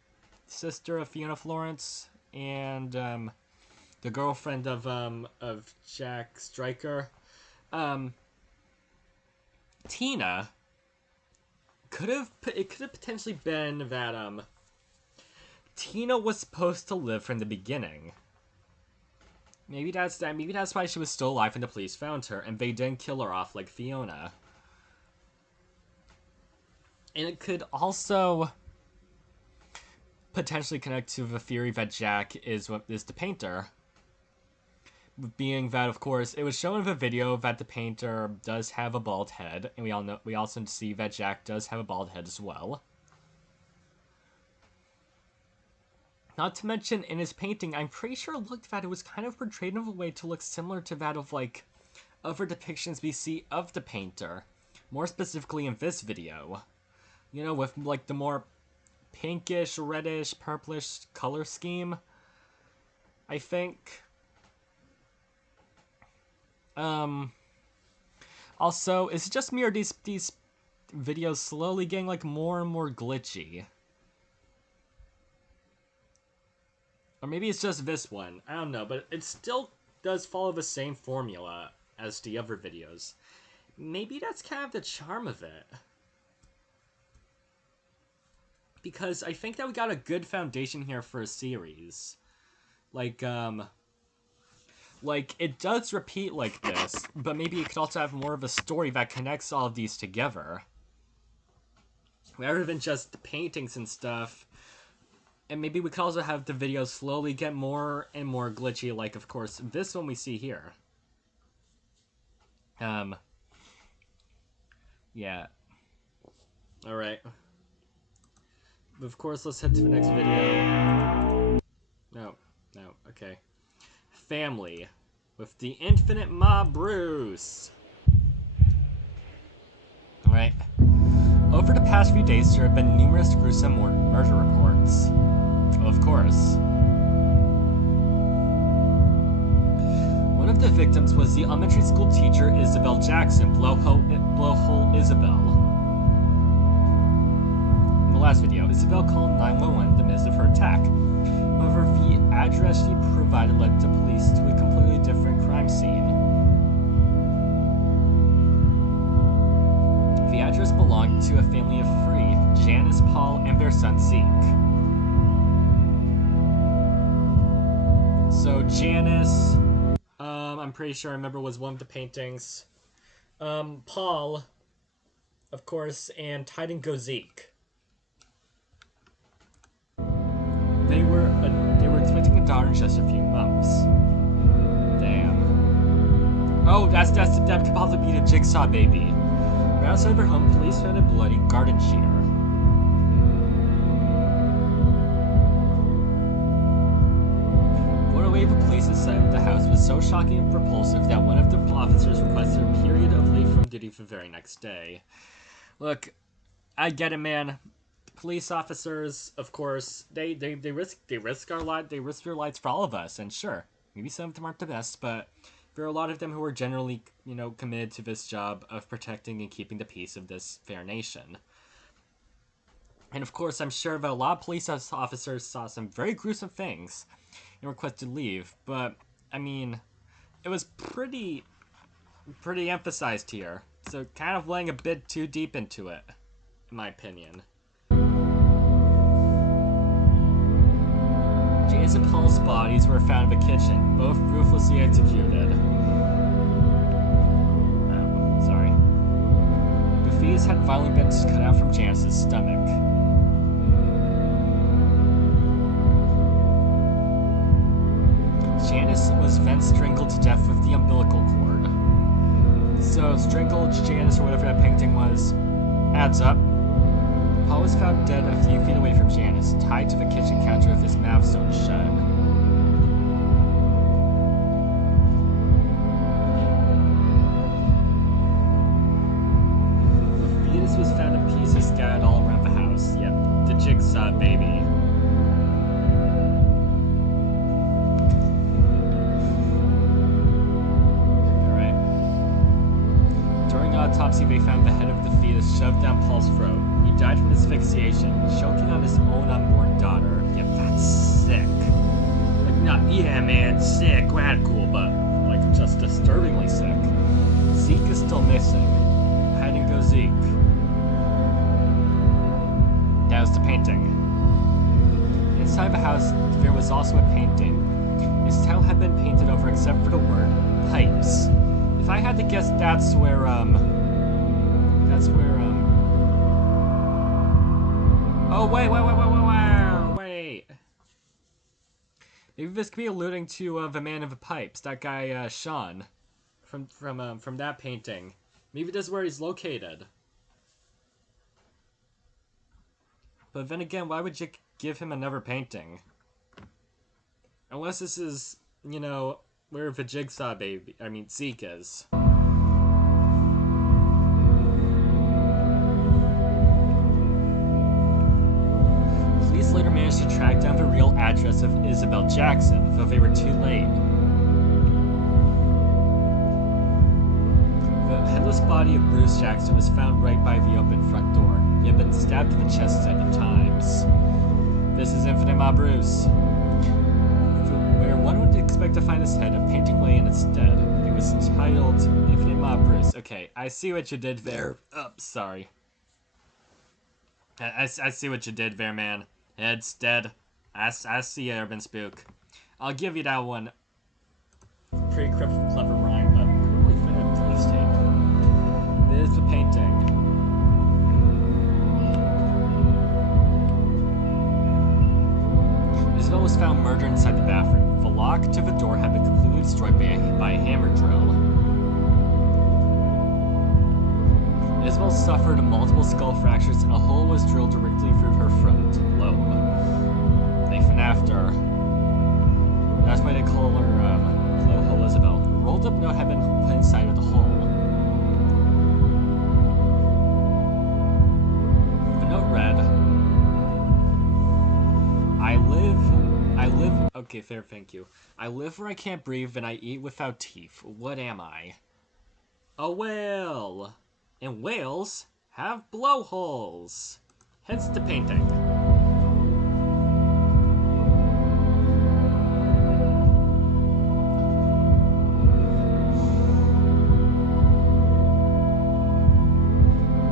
Sister of Fiona Florence. And, the girlfriend of Jack Stryker. Tina could have potentially been that Tina was supposed to live from the beginning. Maybe that's why she was still alive when the police found her, and they didn't kill her off like Fiona. And it could also potentially connect to the theory that Jack is the painter. Being that, of course, it was shown in the video that the painter does have a bald head, and we also see that Jack does have a bald head as well. Not to mention, in his painting, I'm pretty sure it looked that it was kind of portrayed in a way to look similar to that of, like, other depictions we see of the painter. More specifically in this video. You know, with, like, the more pinkish, reddish, purplish color scheme, I think. Also, is it just me or these videos slowly getting, like, more and more glitchy? Or maybe it's just this one. I don't know, but it still does follow the same formula as the other videos. Maybe that's kind of the charm of it. Because I think that we got a good foundation here for a series. Like, it does repeat like this, but maybe it could also have more of a story that connects all of these together. Rather than just the paintings and stuff. And maybe we could also have the videos slowly get more and more glitchy, like, of course, this one we see here. Yeah. Alright. Of course, let's head to the next video. No, okay. Family. With the infinite Ma Bruce. Alright. Over the past few days, there have been numerous gruesome murder reports. Of course. One of the victims was the elementary school teacher Isabel Jackson, Blowhole Isabel. In the last video, Isabel called 911 in the midst of her attack. However, the address she provided led the police to a completely different crime scene. The address belonged to a family of three, Janice, Paul, and their son Zeke. So Janice, I'm pretty sure I remember was one of the paintings. Paul, of course, and Titan Go Zeke. They were expecting a daughter in just a few months. Damn. Oh, that could possibly be the Jigsaw baby. Right outside of her home, police found a bloody garden shear. What a wave of police inside of the house was so shocking and repulsive that one of the officers requested a period of leave from duty the very next day. Look, I get it, man. Police officers, of course, they risk their lives for all of us, and sure, maybe some of them aren't the best, but there are a lot of them who are generally, committed to this job of protecting and keeping the peace of this fair nation. And of course, I'm sure that a lot of police officers saw some very gruesome things and requested leave, but, I mean, it was pretty emphasized here, so kind of laying a bit too deep into it, in my opinion. Janice and Paul's bodies were found in the kitchen, both ruthlessly executed. Sorry. The fetus had violently been cut out from Janice's stomach. Janice was then strangled to death with the umbilical cord. So, strangled Janice, or whatever that painting was, adds up. Paul was found dead a few feet away from Janice, tied to the kitchen counter with his mouth sewn shut. The fetus was found in pieces scattered all around the house. Yep, the Jigsaw baby. Alright. During autopsy, they found the head of the fetus shoved down Paul's throat. He died from asphyxiation, choking on his own unborn daughter. Yeah, that's sick. Like, yeah, man, sick, radical, but, like, just disturbingly sick. Zeke is still missing. Hiding No, Zeke. That was the painting. Inside the house, there was also a painting. Its title had been painted over except for the word pipes. If I had to guess, that's where, oh, wait. Maybe this could be alluding to, the man of the pipes, that guy, Sean, from that painting. Maybe this is where he's located. But then again, why would you give him another painting? Unless this is, where the Jigsaw baby, Zeke is. Police later managed to track down the real address of Isabel Jackson, though they were too late. The headless body of Bruce Jackson was found right by the open front door. He had been stabbed in the chest 7 times. This is Infinite Ma Bruce. Where one would expect to find his head, a painting lay in its stead. It was titled Infinite Ma Bruce. Okay, I see what you did there. Oh, sorry. I see what you did there, man. Head's dead. I see UrbanSPOOK. I'll give you that one. Pretty clever rhyme, but really fit police tape. There's the painting. Isabel was found murdered inside the bathroom. The lock to the door had been completely destroyed by a hammer drill. Isabel suffered multiple skull fractures and a hole was drilled directly through her front lobe. Nathan after. That's why they call her Blowhole Isabel. A rolled up note had been put inside of the hole. The note read, okay, fair, thank you. I live where I can't breathe and I eat without teeth. What am I? A whale! And whales have blowholes. Hence the painting.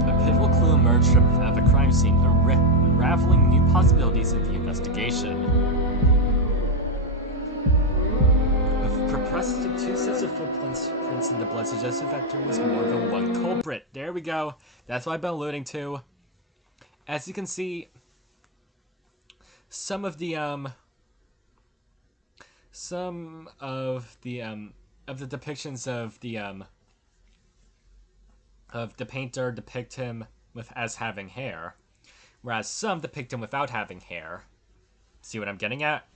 A pivotal clue emerged at the crime scene, unraveling new possibilities in the investigation. The presence of 2 sets of footprints in the blood suggested that there was more than one culprit. There we go. That's what I've been alluding to. As you can see, some of the depictions of the painter depict him as having hair, whereas some depict him without having hair. See what I'm getting at?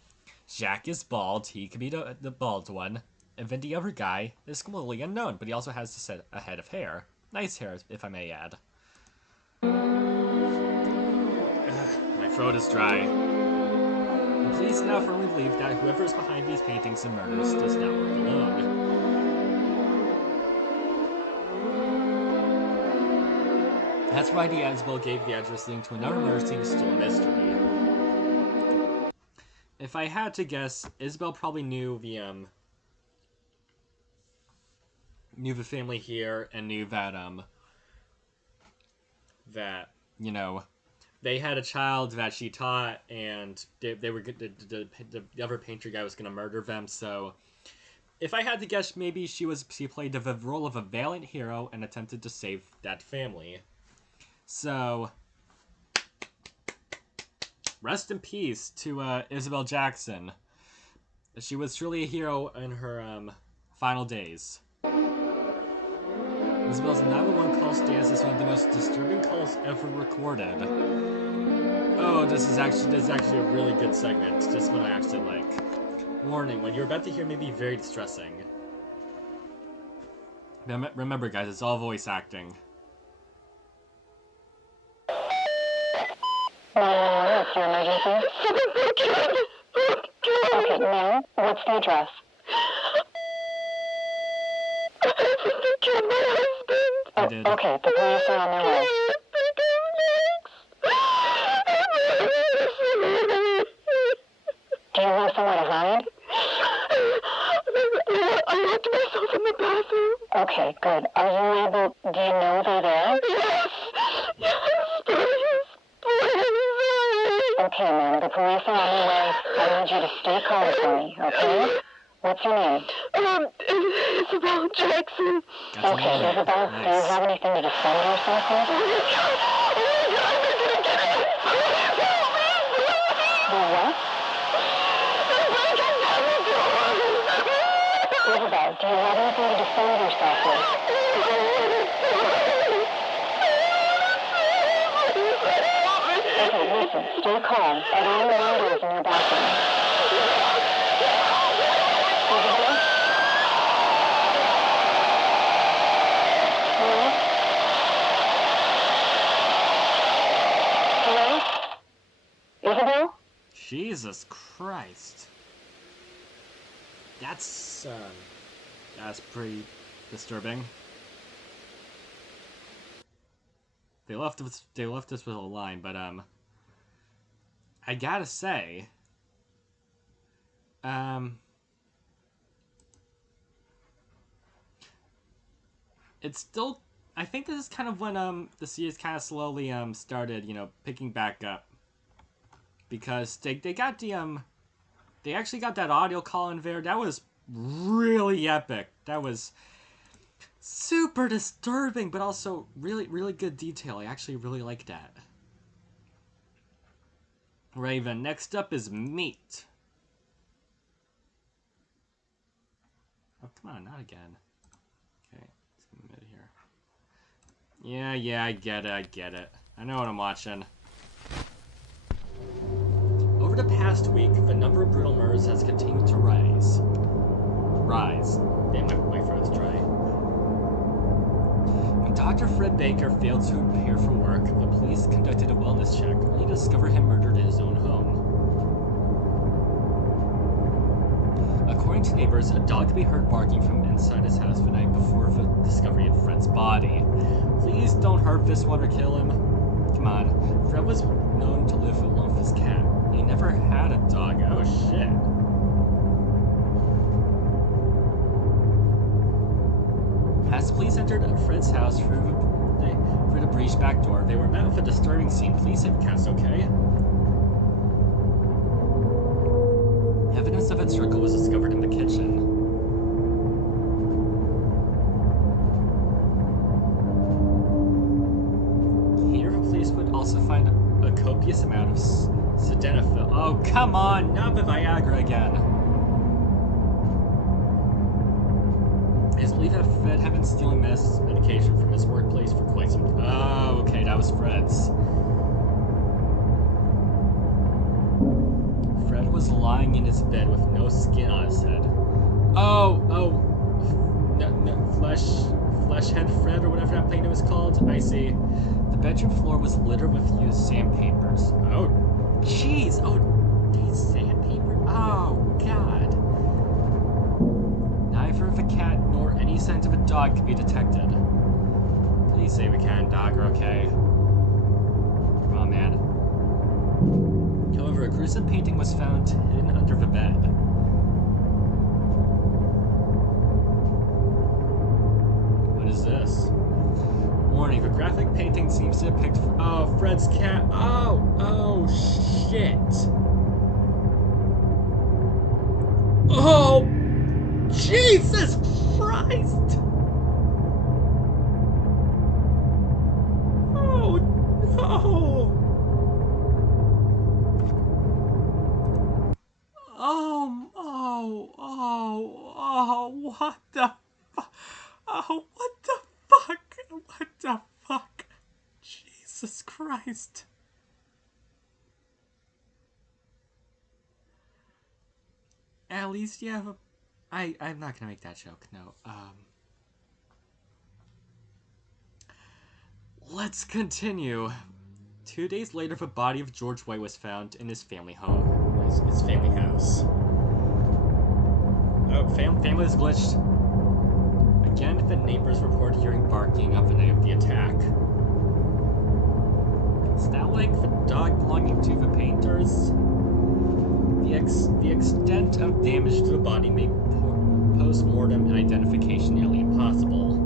Jack is bald, he could be the bald one, and then the other guy is completely unknown, but he also has a head of hair. Nice hair, if I may add. My throat is dry. The police now firmly believe that whoever is behind these paintings and murders does not work alone. That's why the Isabel gave the address leading to another murder scene still a mystery. If I had to guess, Isabel probably knew the family here and knew that they had a child that she taught, and they were the other painter guy was gonna murder them. So, if I had to guess, maybe she played the role of a valiant hero and attempted to save that family. So, rest in peace to Isabel Jackson. She was truly a hero in her final days. Isabel's 911 call stands as one of the most disturbing calls ever recorded. Oh, this is actually a really good segment. Just one I actually like. Warning, what you're about to hear may be very distressing. Remember, guys, it's all voice acting. What's your emergency? Okay, now, what's the address? I did. Okay, the police are on their way. Do you have somewhere to hide? I locked myself in the bathroom. Okay, good. Are you able, do you know they're there? Yes, please. Okay, ma'am, the police are on their way. I need you to stay calm for me, okay? What's your name? Isabel Jackson. Got your Okay, name. Isabel, do you Nice. have anything to defend yourself with? Oh my God, they're gonna get us. Please help me, please. The what? They're breaking down the doors. Isabel, do you have anything to defend yourself with? Okay, listen, stay calm. Are there any windows in your bathroom? Isabel? Hello? Hello? Isabel? Jesus Christ. That's pretty disturbing. They left us with a line, but I gotta say, it's still, I think this is kind of when the series kind of slowly started, picking back up, because they got they actually got that audio call in there. That was really epic. That was super disturbing, but also really, really good detail. I actually really like that. Raven, next up is Meat. Oh, come on, not again. Okay, let's move it here. Yeah, I get it. I know what I'm watching. Over the past week, the number of brutal murders has continued to rise. Damn, my throat's dry. When Dr. Fred Baker failed to appear for work, the police conducted a wellness check, only to discover him murdered in his own home. According to neighbors, a dog could be heard barking from inside his house the night before the discovery of Fred's body. Please don't hurt this one or kill him. Come on. Fred was known to live alone with his cat. He never had a dog. Oh shit. As police entered Fred's house through the breached back door, they were met with a disturbing scene. Please say the cat's okay. Evidence of its struggle was discovered in the kitchen. Here, the police would also find a copious amount of sildenafil. Oh, come on! Not the Viagra again! It is believed that Fred had been stealing medication from his workplace for quite some time. Oh, okay, that was Fred's. Fred was lying in his bed with no skin on his head. Fleshhead Fred, or whatever that planet was called. I see. The bedroom floor was littered with used sandpapers. Oh, jeez. Oh, these sandpaper. Oh, God. Neither the cat nor any signs of a dog could be detected. Please say the cat and dog are okay. Come on, man. However, a gruesome painting was found hidden under the bed. What is this? Warning, the graphic painting seems to depict Fred's cat. Oh, shit. Oh, Jesus Christ! Oh, no! What the fuck? Oh, what the fuck? What the fuck? Jesus Christ. At least you have a... I'm not gonna make that joke, no. Let's continue. 2 days later, the body of George White was found in his family home. His family house. Oh, family was glitched. Again, the neighbors reported hearing barking on the night of the attack. Is that like the dog belonging to the painters? The extent of damage to the body made post-mortem identification nearly impossible.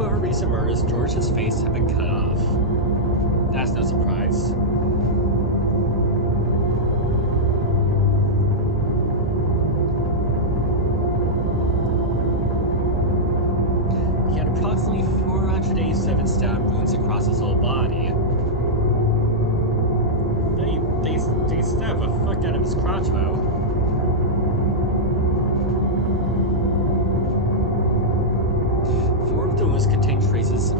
two other recent murders, George's face had been cut off. That's no surprise. He had approximately 487 stab wounds across his whole body. They stabbed the fuck out of his crotch, though. Four of the wounds contained traces of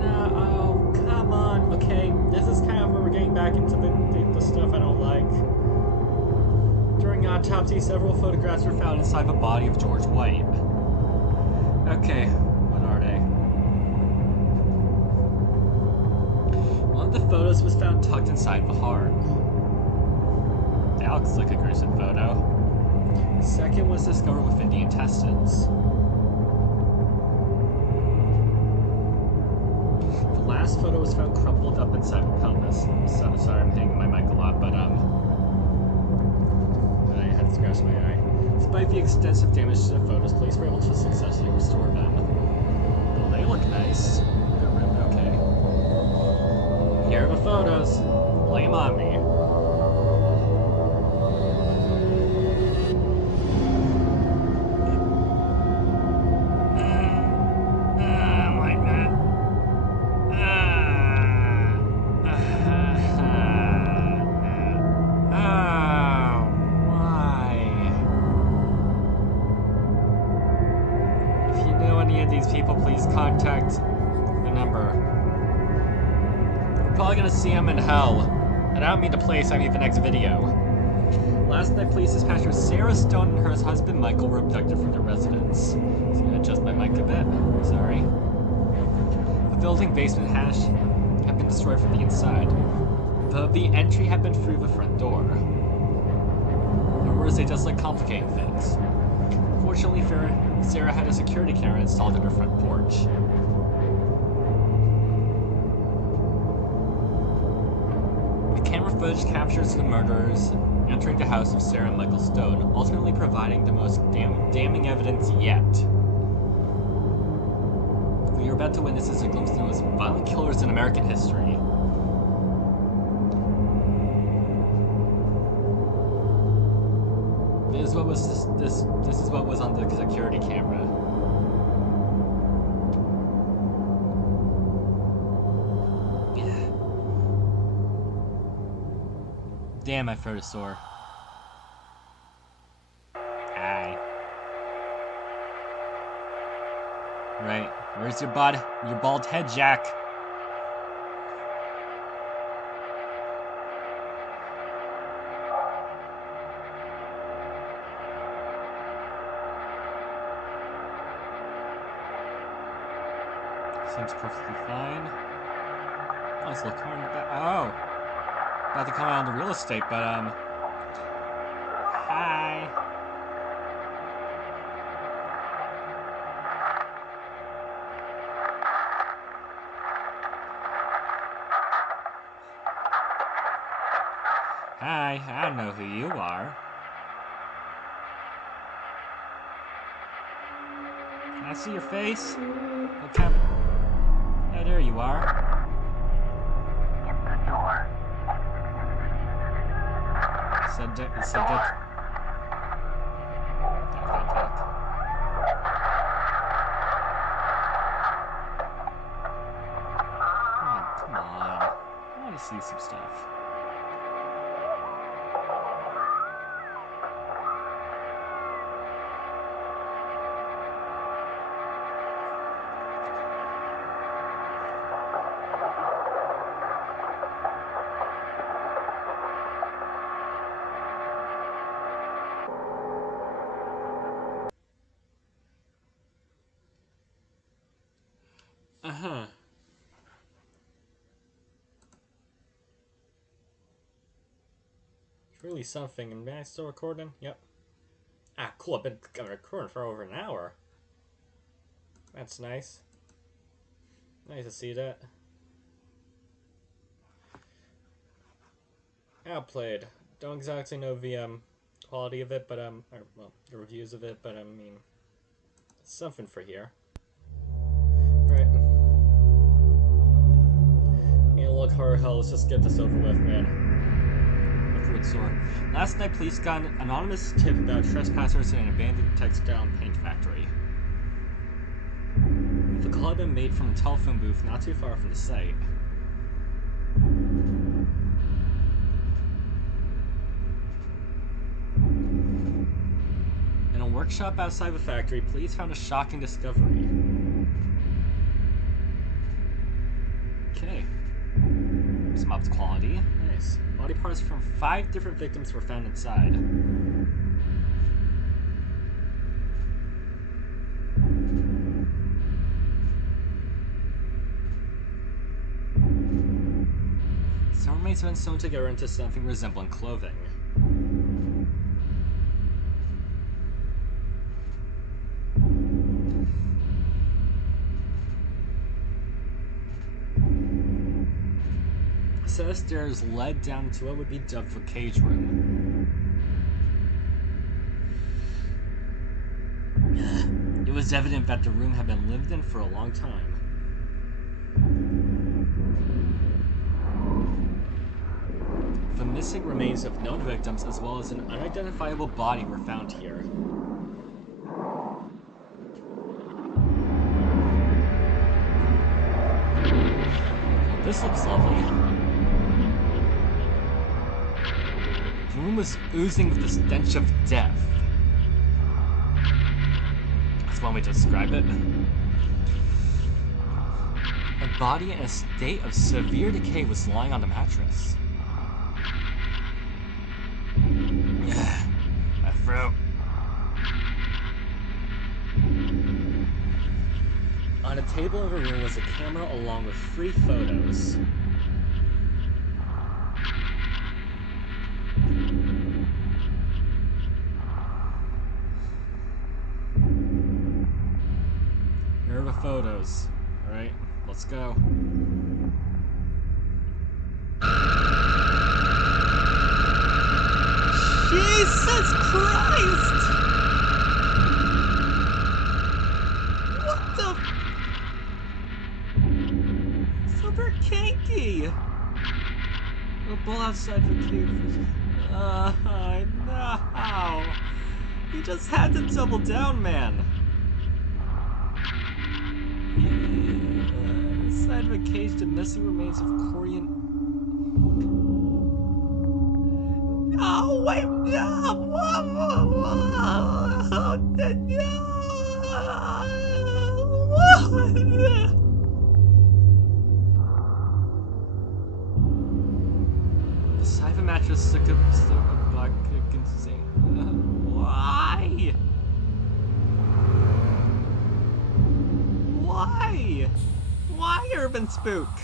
no, come on. Okay, this is kind of where we're getting back into the stuff I don't like. During autopsy, several photographs were found inside the body of George White. Okay, what are they? One of the photos was found tucked inside the heart. That looks like a gruesome photo. The second was discovered within the intestines. The last photo was found crumpled up inside the pelvis. So, sorry, I'm hitting my mic a lot, but I had to scratch my eye. Despite the extensive damage to the photos, police were able to successfully restore them. Well, they look nice. They're really okay. Here are the photos. Lay them on me. People, please contact the number. We're probably gonna see him in hell. And I don't mean to place, I mean the next video. Last night, police dispatcher Sarah Stone and her husband Michael were abducted from their residence. I'm gonna adjust my mic a bit. Sorry. The building basement hatch had been destroyed from the inside, but the entry had been through the front door. Or worse, they just like complicating things. Fortunately, Sarah had a security camera installed at her front porch. The camera footage captures the murderers entering the house of Sarah and Michael Stone, ultimately providing the most damning evidence yet. What you're about to witness is a glimpse of the most violent killers in American history. This is what was on the security camera. Damn, my throat is sore. Hi. Right, where's your bald head, Jack? Seems perfectly fine. Oh, it's a little car in the back. Oh! About to come out on the real estate, but, hi! Hi, I don't know who you are. Can I see your face? What kind of... Oh, there you are. In the door. Said that. Come on. I want to see some stuff. Uh-huh. It's really something. Am I still recording? Yep. Ah, cool. I've been recording for over an hour. That's nice. Nice to see that. Outplayed. Don't exactly know the quality of it, but or, well, the reviews of it, but I mean, something for here. Right. And look, horror hell, let's just get this over with, man. A fruit store. Last night, police got an anonymous tip about trespassers in an abandoned textile and paint factory. The call had been made from a telephone booth not too far from the site. In a workshop outside the factory, police found a shocking discovery. Okay. Some up quality. Nice. Body parts from 5 different victims were found inside. Some remains have been sewn together into something resembling clothing. A set of stairs led down into what would be dubbed the cage room. It was evident that the room had been lived in for a long time. The missing remains of known victims as well as an unidentifiable body were found here. Well, this looks lovely. The room was oozing with the stench of death. That's one way to describe it. A body in a state of severe decay was lying on the mattress. My throat. On a table in the room was a camera along with 3 photos. Here are the photos. Alright, let's go. Jesus Christ! What the? Super kinky! A ball outside the cave. No! You just had to double down, man. Inside of a cage, the missing remains of Korean. Oh, wait, no! Beside the mattress, stuck a black insane. Why? Why? Why, UrbanSPOOK?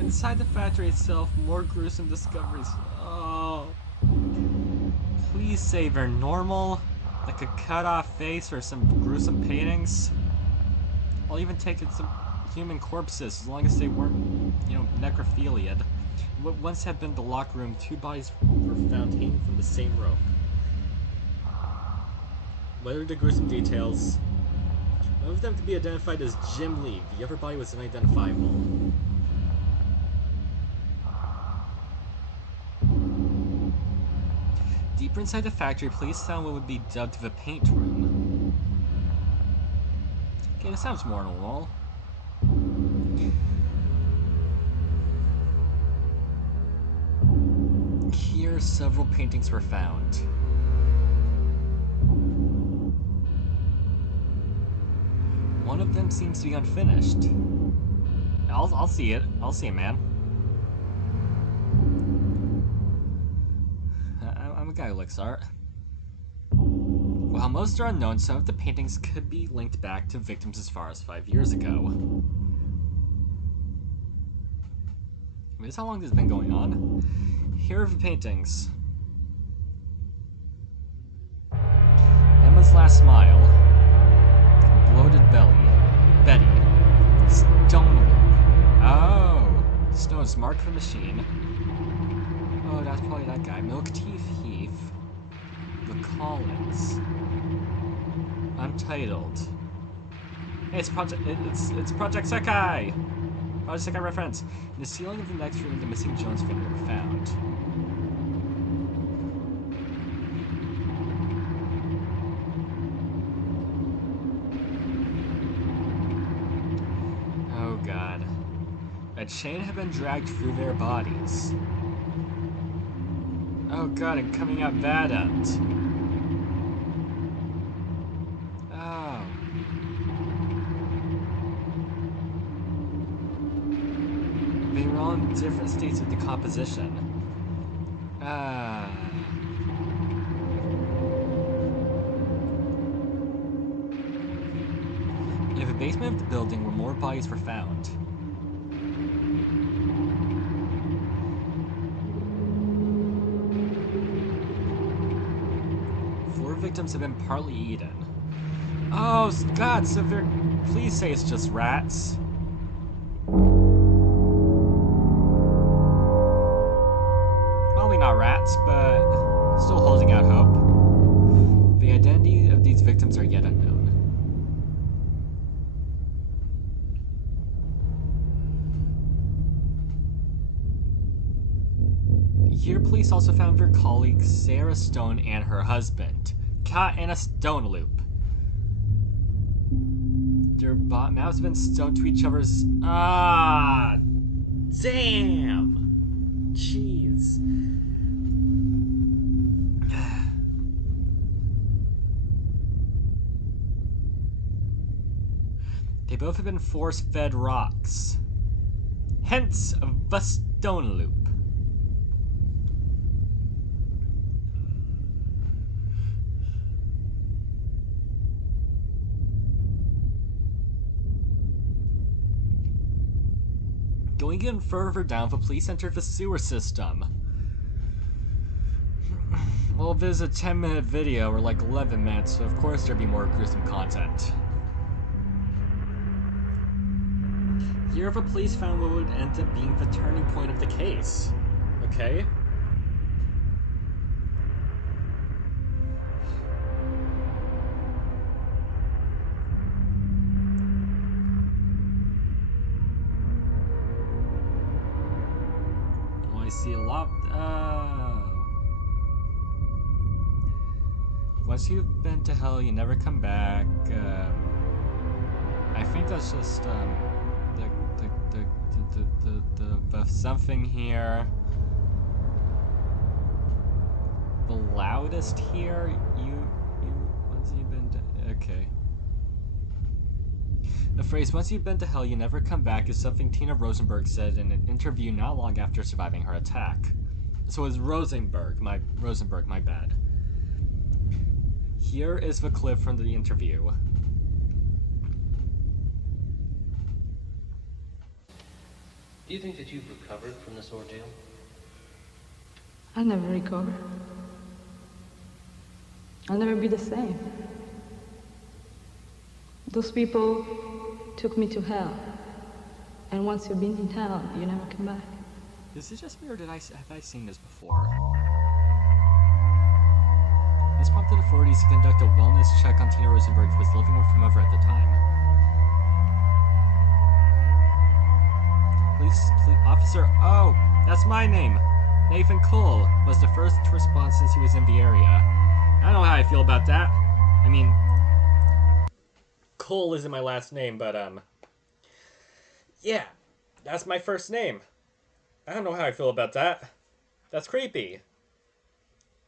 Inside the factory itself, more gruesome discoveries. Oh. Please say they're normal, like a cut-off face or some gruesome paintings. I'll even take it some human corpses, as long as they weren't, necrophiliad. What once had been the locker room, 2 bodies were found hanging from the same rope. Whether the gruesome details, one of them could be identified as Jim Lee. The other body was unidentifiable. Deeper inside the factory, police found what would be dubbed the paint room. Okay, this sounds more normal. Here, several paintings were found. One of them seems to be unfinished. I'll see it. I'll see it, man. I'm a guy who likes art. While most are unknown, some of the paintings could be linked back to victims as far as 5 years ago. This is how long this has been going on. Here are the paintings. Emma's Last Smile. Bloated Belly. Betty. Stone. Oh. Stone's Mark the Machine. Oh, that's probably that guy. Milk Teeth Heath. The Collins. Untitled. Hey, it's Project Sekai! Project Sekai reference. In the ceiling of the next room, the missing Jones finger were found. Oh god. A chain had been dragged through their bodies. Oh god, and coming out that end. Oh. They were all in different states of decomposition. Ah. In the basement of the building where more bodies were found. Victims have been partly eaten. Oh, God, so they're... Please say it's just rats. Probably not rats, but still holding out hope. The identity of these victims are yet unknown. Here, police also found their colleague Sarah Stone and her husband, caught in a stone loop. Their mouths have been stoned to each other's... Ah! Damn! Jeez. They both have been force-fed rocks. Hence, the stone loop. Going even further down, the police entered the sewer system. Well, if there's a 10-minute video, or like 11 minutes, so of course there'd be more gruesome content. Here, the police found what would end up being the turning point of the case. Okay? I see a lot. Once you've been to hell, you never come back. I think that's just the something here. The loudest here. You once you've been to okay. The phrase, once you've been to hell, you never come back, is something Tina Rosenberg said in an interview not long after surviving her attack. So it was Rosenberg, my bad. Here is the clip from the interview. Do you think that you've recovered from this ordeal? I'll never recover. I'll never be the same. Those people took me to hell. And once you've been in hell, you never come back. Is it just me, or have I seen this before? This prompted authorities to conduct a wellness check on Tina Rosenberg, who was living with her mother at the time. Police officer, oh, that's my name. Nathan Cole was the first to respond since he was in the area. I don't know how I feel about that. I mean, Cole isn't my last name, but, yeah, that's my first name. I don't know how I feel about that. That's creepy.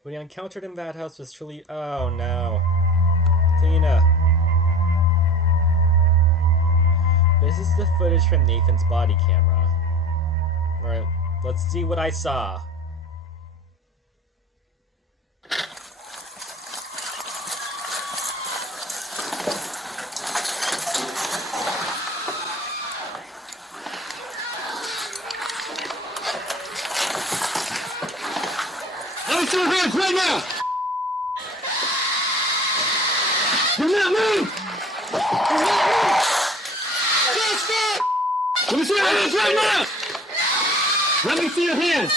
What he encountered in that house was truly... Oh, no. Tina. This is the footage from Nathan's body camera. Alright, let's see what I saw. Let me see your hands right now! Do not move! Do not move! Just stop! Let me see your hands right now! Let me see your hands!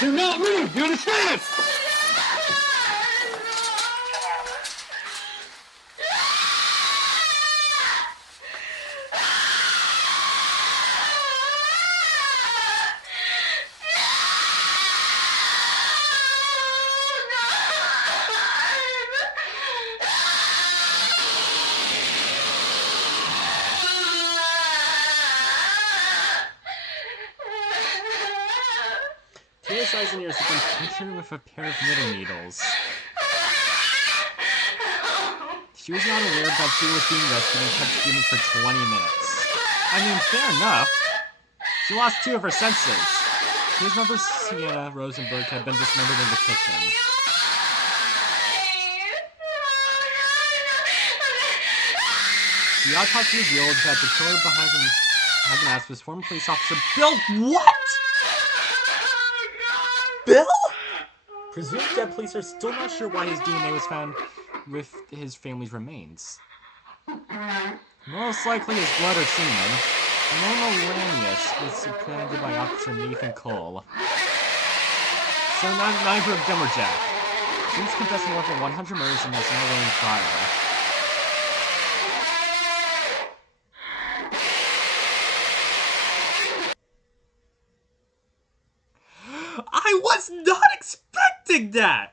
Do not move! You understand? Police eyes and ears have been punctured with a pair of knitting needles. She was not aware that she was being rescued and kept screaming for 20 minutes. I mean, fair enough. She lost 2 of her senses. His mother, Sienna Rosenberg, had been dismembered in the kitchen. The autopsy revealed that the killer behind the mask was former police officer Bill. What? Bill? Presumed dead police are still not sure why his DNA was found with his family's remains. Most likely his blood or semen. Normal Lanius was surrounded by Officer Nathan Cole. So neither of them were Jack. He's confessing over 100 murders and is now awaiting trial. I was not expecting that!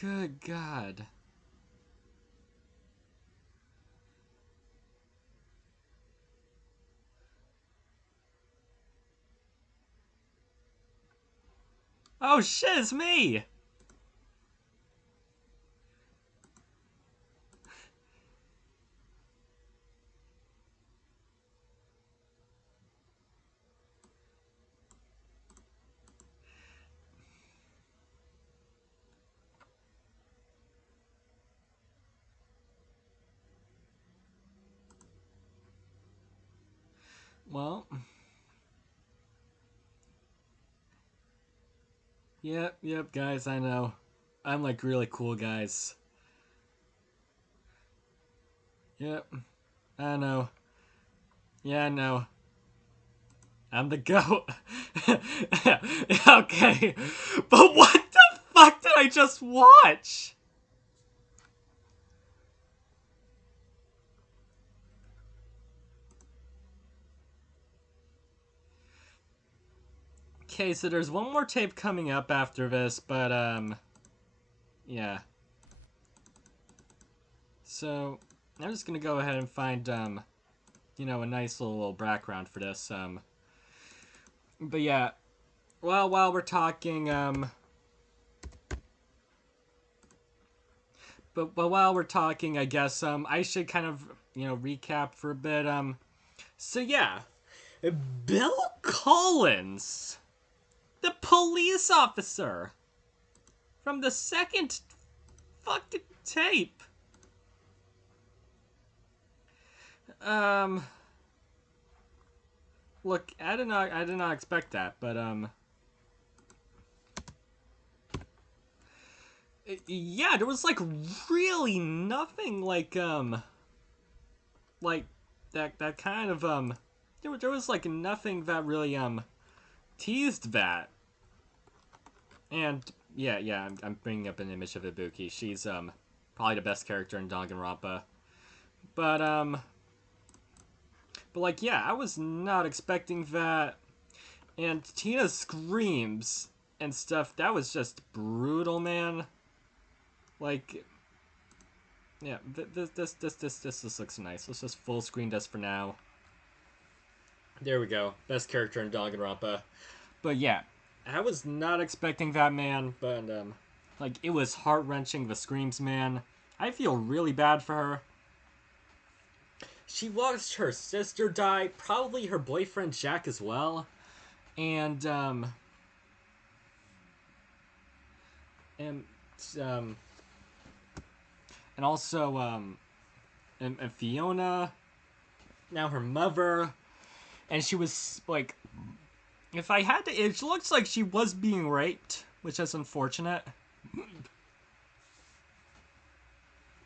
Good God. Oh shit, it's me! Well. Yep, guys, I know. I'm like really cool, guys. Yep, I know. Yeah, I know. I'm the GOAT. Okay, but what the fuck did I just watch? Okay, so there's one more tape coming up after this, but, yeah. So, I'm just gonna go ahead and find, you know, a nice little background for this, but yeah. Well, while we're talking, but while we're talking, I guess, I should kind of, you know, recap for a bit, so yeah. Bill Collins, the police officer from the second fucking tape. Look, I did not expect that, but yeah, there was like really nothing like that kind of there was like nothing that really teased that. And yeah, I'm bringing up an image of Ibuki. She's probably the best character in Danganronpa. But like yeah, I was not expecting that. And Tina's screams and stuff, that was just brutal, man. Like, yeah, this looks nice. Let's just full screen this for now. There we go. Best character in Danganronpa. But yeah, I was not expecting that, man. But like it was heart wrenching. The screams, man. I feel really bad for her. She watched her sister die, probably her boyfriend Jack as well, and and also and Fiona, now her mother, and she was like, if I had to, it looks like she was being raped, which is unfortunate.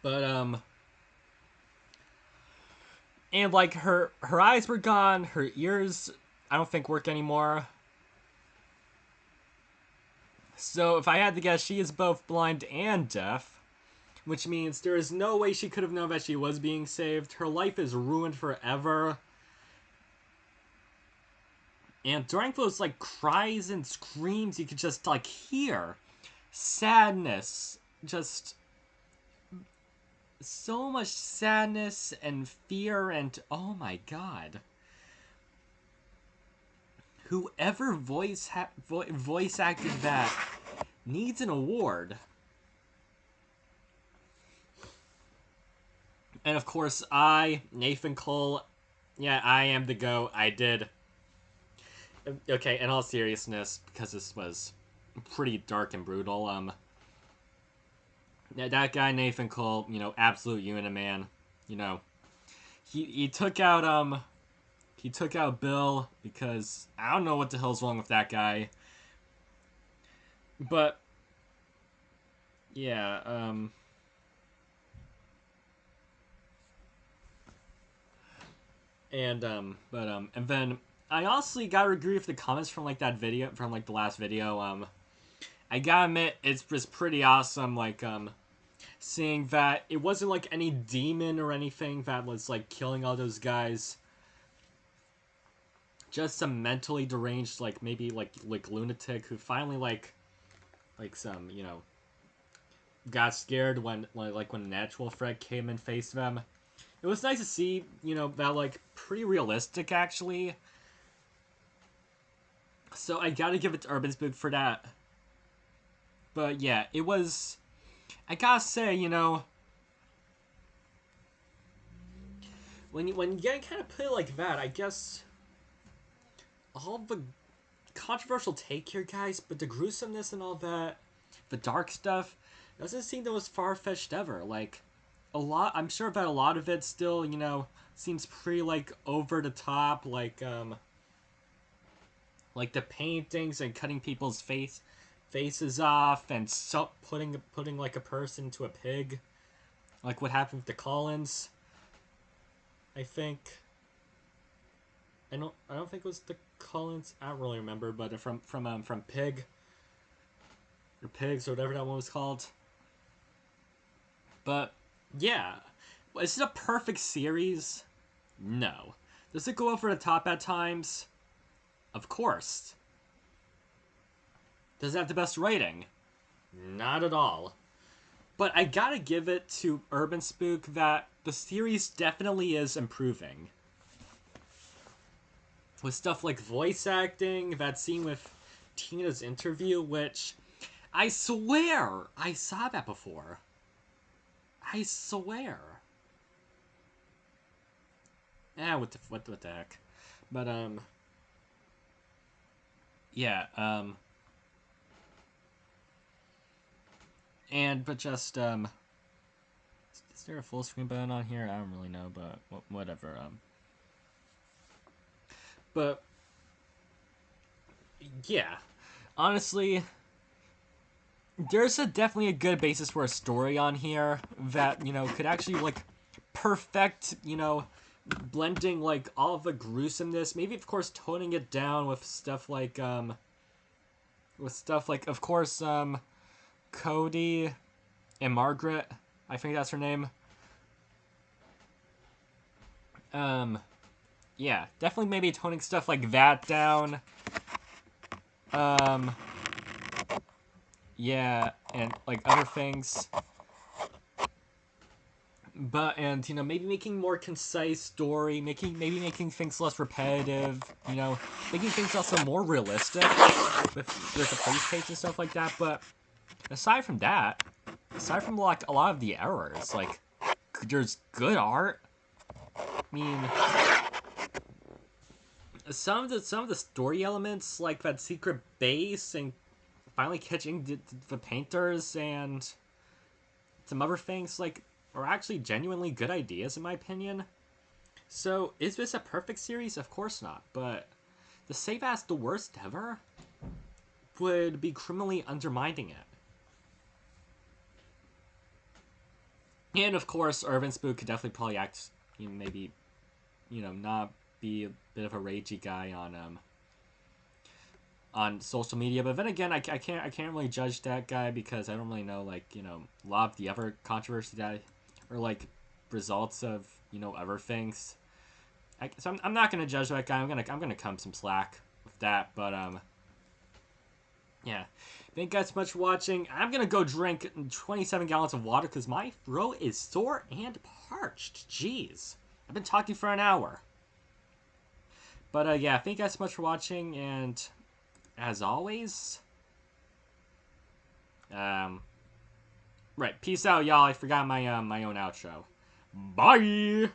But and like her eyes were gone, her ears I don't think work anymore. So if I had to guess, she is both blind and deaf, which means there is no way she could have known that she was being saved. Her life is ruined forever. And during those, like, cries and screams, you could just, like, hear sadness. Just so much sadness and fear and, oh my god. Whoever voice acted that needs an award. And of course, Nathan Cole, yeah, I am the GOAT. I did. Okay, in all seriousness, because this was pretty dark and brutal, that guy Nathan Cole, you know, absolute unit man. You know, he took out Bill because I don't know what the hell's wrong with that guy. But yeah, and then I honestly gotta agree with the comments from like that video, from like the last video. I gotta admit, it's just pretty awesome, like seeing that it wasn't like any demon or anything that was like killing all those guys. Just some mentally deranged, like maybe like lunatic who finally like some, you know, got scared when a natural threat came and faced them. It was nice to see, you know, that like pretty realistic actually. So I gotta give it to UrbanSPOOK for that. But yeah, it was, I gotta say, you know, when you kind of put it like that, I guess all the controversial take here, guys, but the gruesomeness and all that, the dark stuff, doesn't seem the most far-fetched ever. Like, I'm sure that a lot of it still, you know, seems pretty, like, over the top, like the paintings and cutting people's faces off and putting like a person into a pig, like what happened with the Collins. I think. I don't think it was the Collins. I don't really remember, but from Pig or Pigs or whatever that one was called. But yeah, is it a perfect series? No. Does it go over the top at times? Of course. Does it have the best rating? Not at all. But I gotta give it to UrbanSPOOK that the series definitely is improving. With stuff like voice acting, that scene with Tina's interview, which I swear I saw that before. I swear. What the heck. But yeah, but just is there a full screen button on here? I don't really know, but whatever. But yeah, honestly, there's definitely a good basis for a story on here that, you know, could actually like perfect, you know, blending like all of the gruesomeness, maybe of course toning it down with stuff like of course Cody and Margaret, I think that's her name. Yeah, definitely maybe toning stuff like that down. Yeah, and like other things. But, and, you know, maybe making more concise story, maybe making things less repetitive, you know, making things also more realistic with the police case and stuff like that. But aside from that, aside from like a lot of the errors, like there's good art. I mean, some of the story elements, like that secret base and finally catching the painters and some other things, like, are actually genuinely good ideas in my opinion. So, is this a perfect series? Of course not, but to say that's the worst ever would be criminally undermining it. And of course, UrbanSPOOK could definitely probably act, you know, maybe, you know, not be a bit of a ragey guy on social media. But then again, I can't really judge that guy because I don't really know, like, you know, a lot of the other controversy that or like results of, you know, other things. So I'm not gonna judge that guy. I'm gonna come some slack with that. But yeah. Thank you guys so much for watching. I'm gonna go drink 27 gallons of water because my throat is sore and parched. Jeez, I've been talking for an hour. But yeah, thank you guys so much for watching, and as always, right, peace out, y'all. I forgot my my own outro. Bye.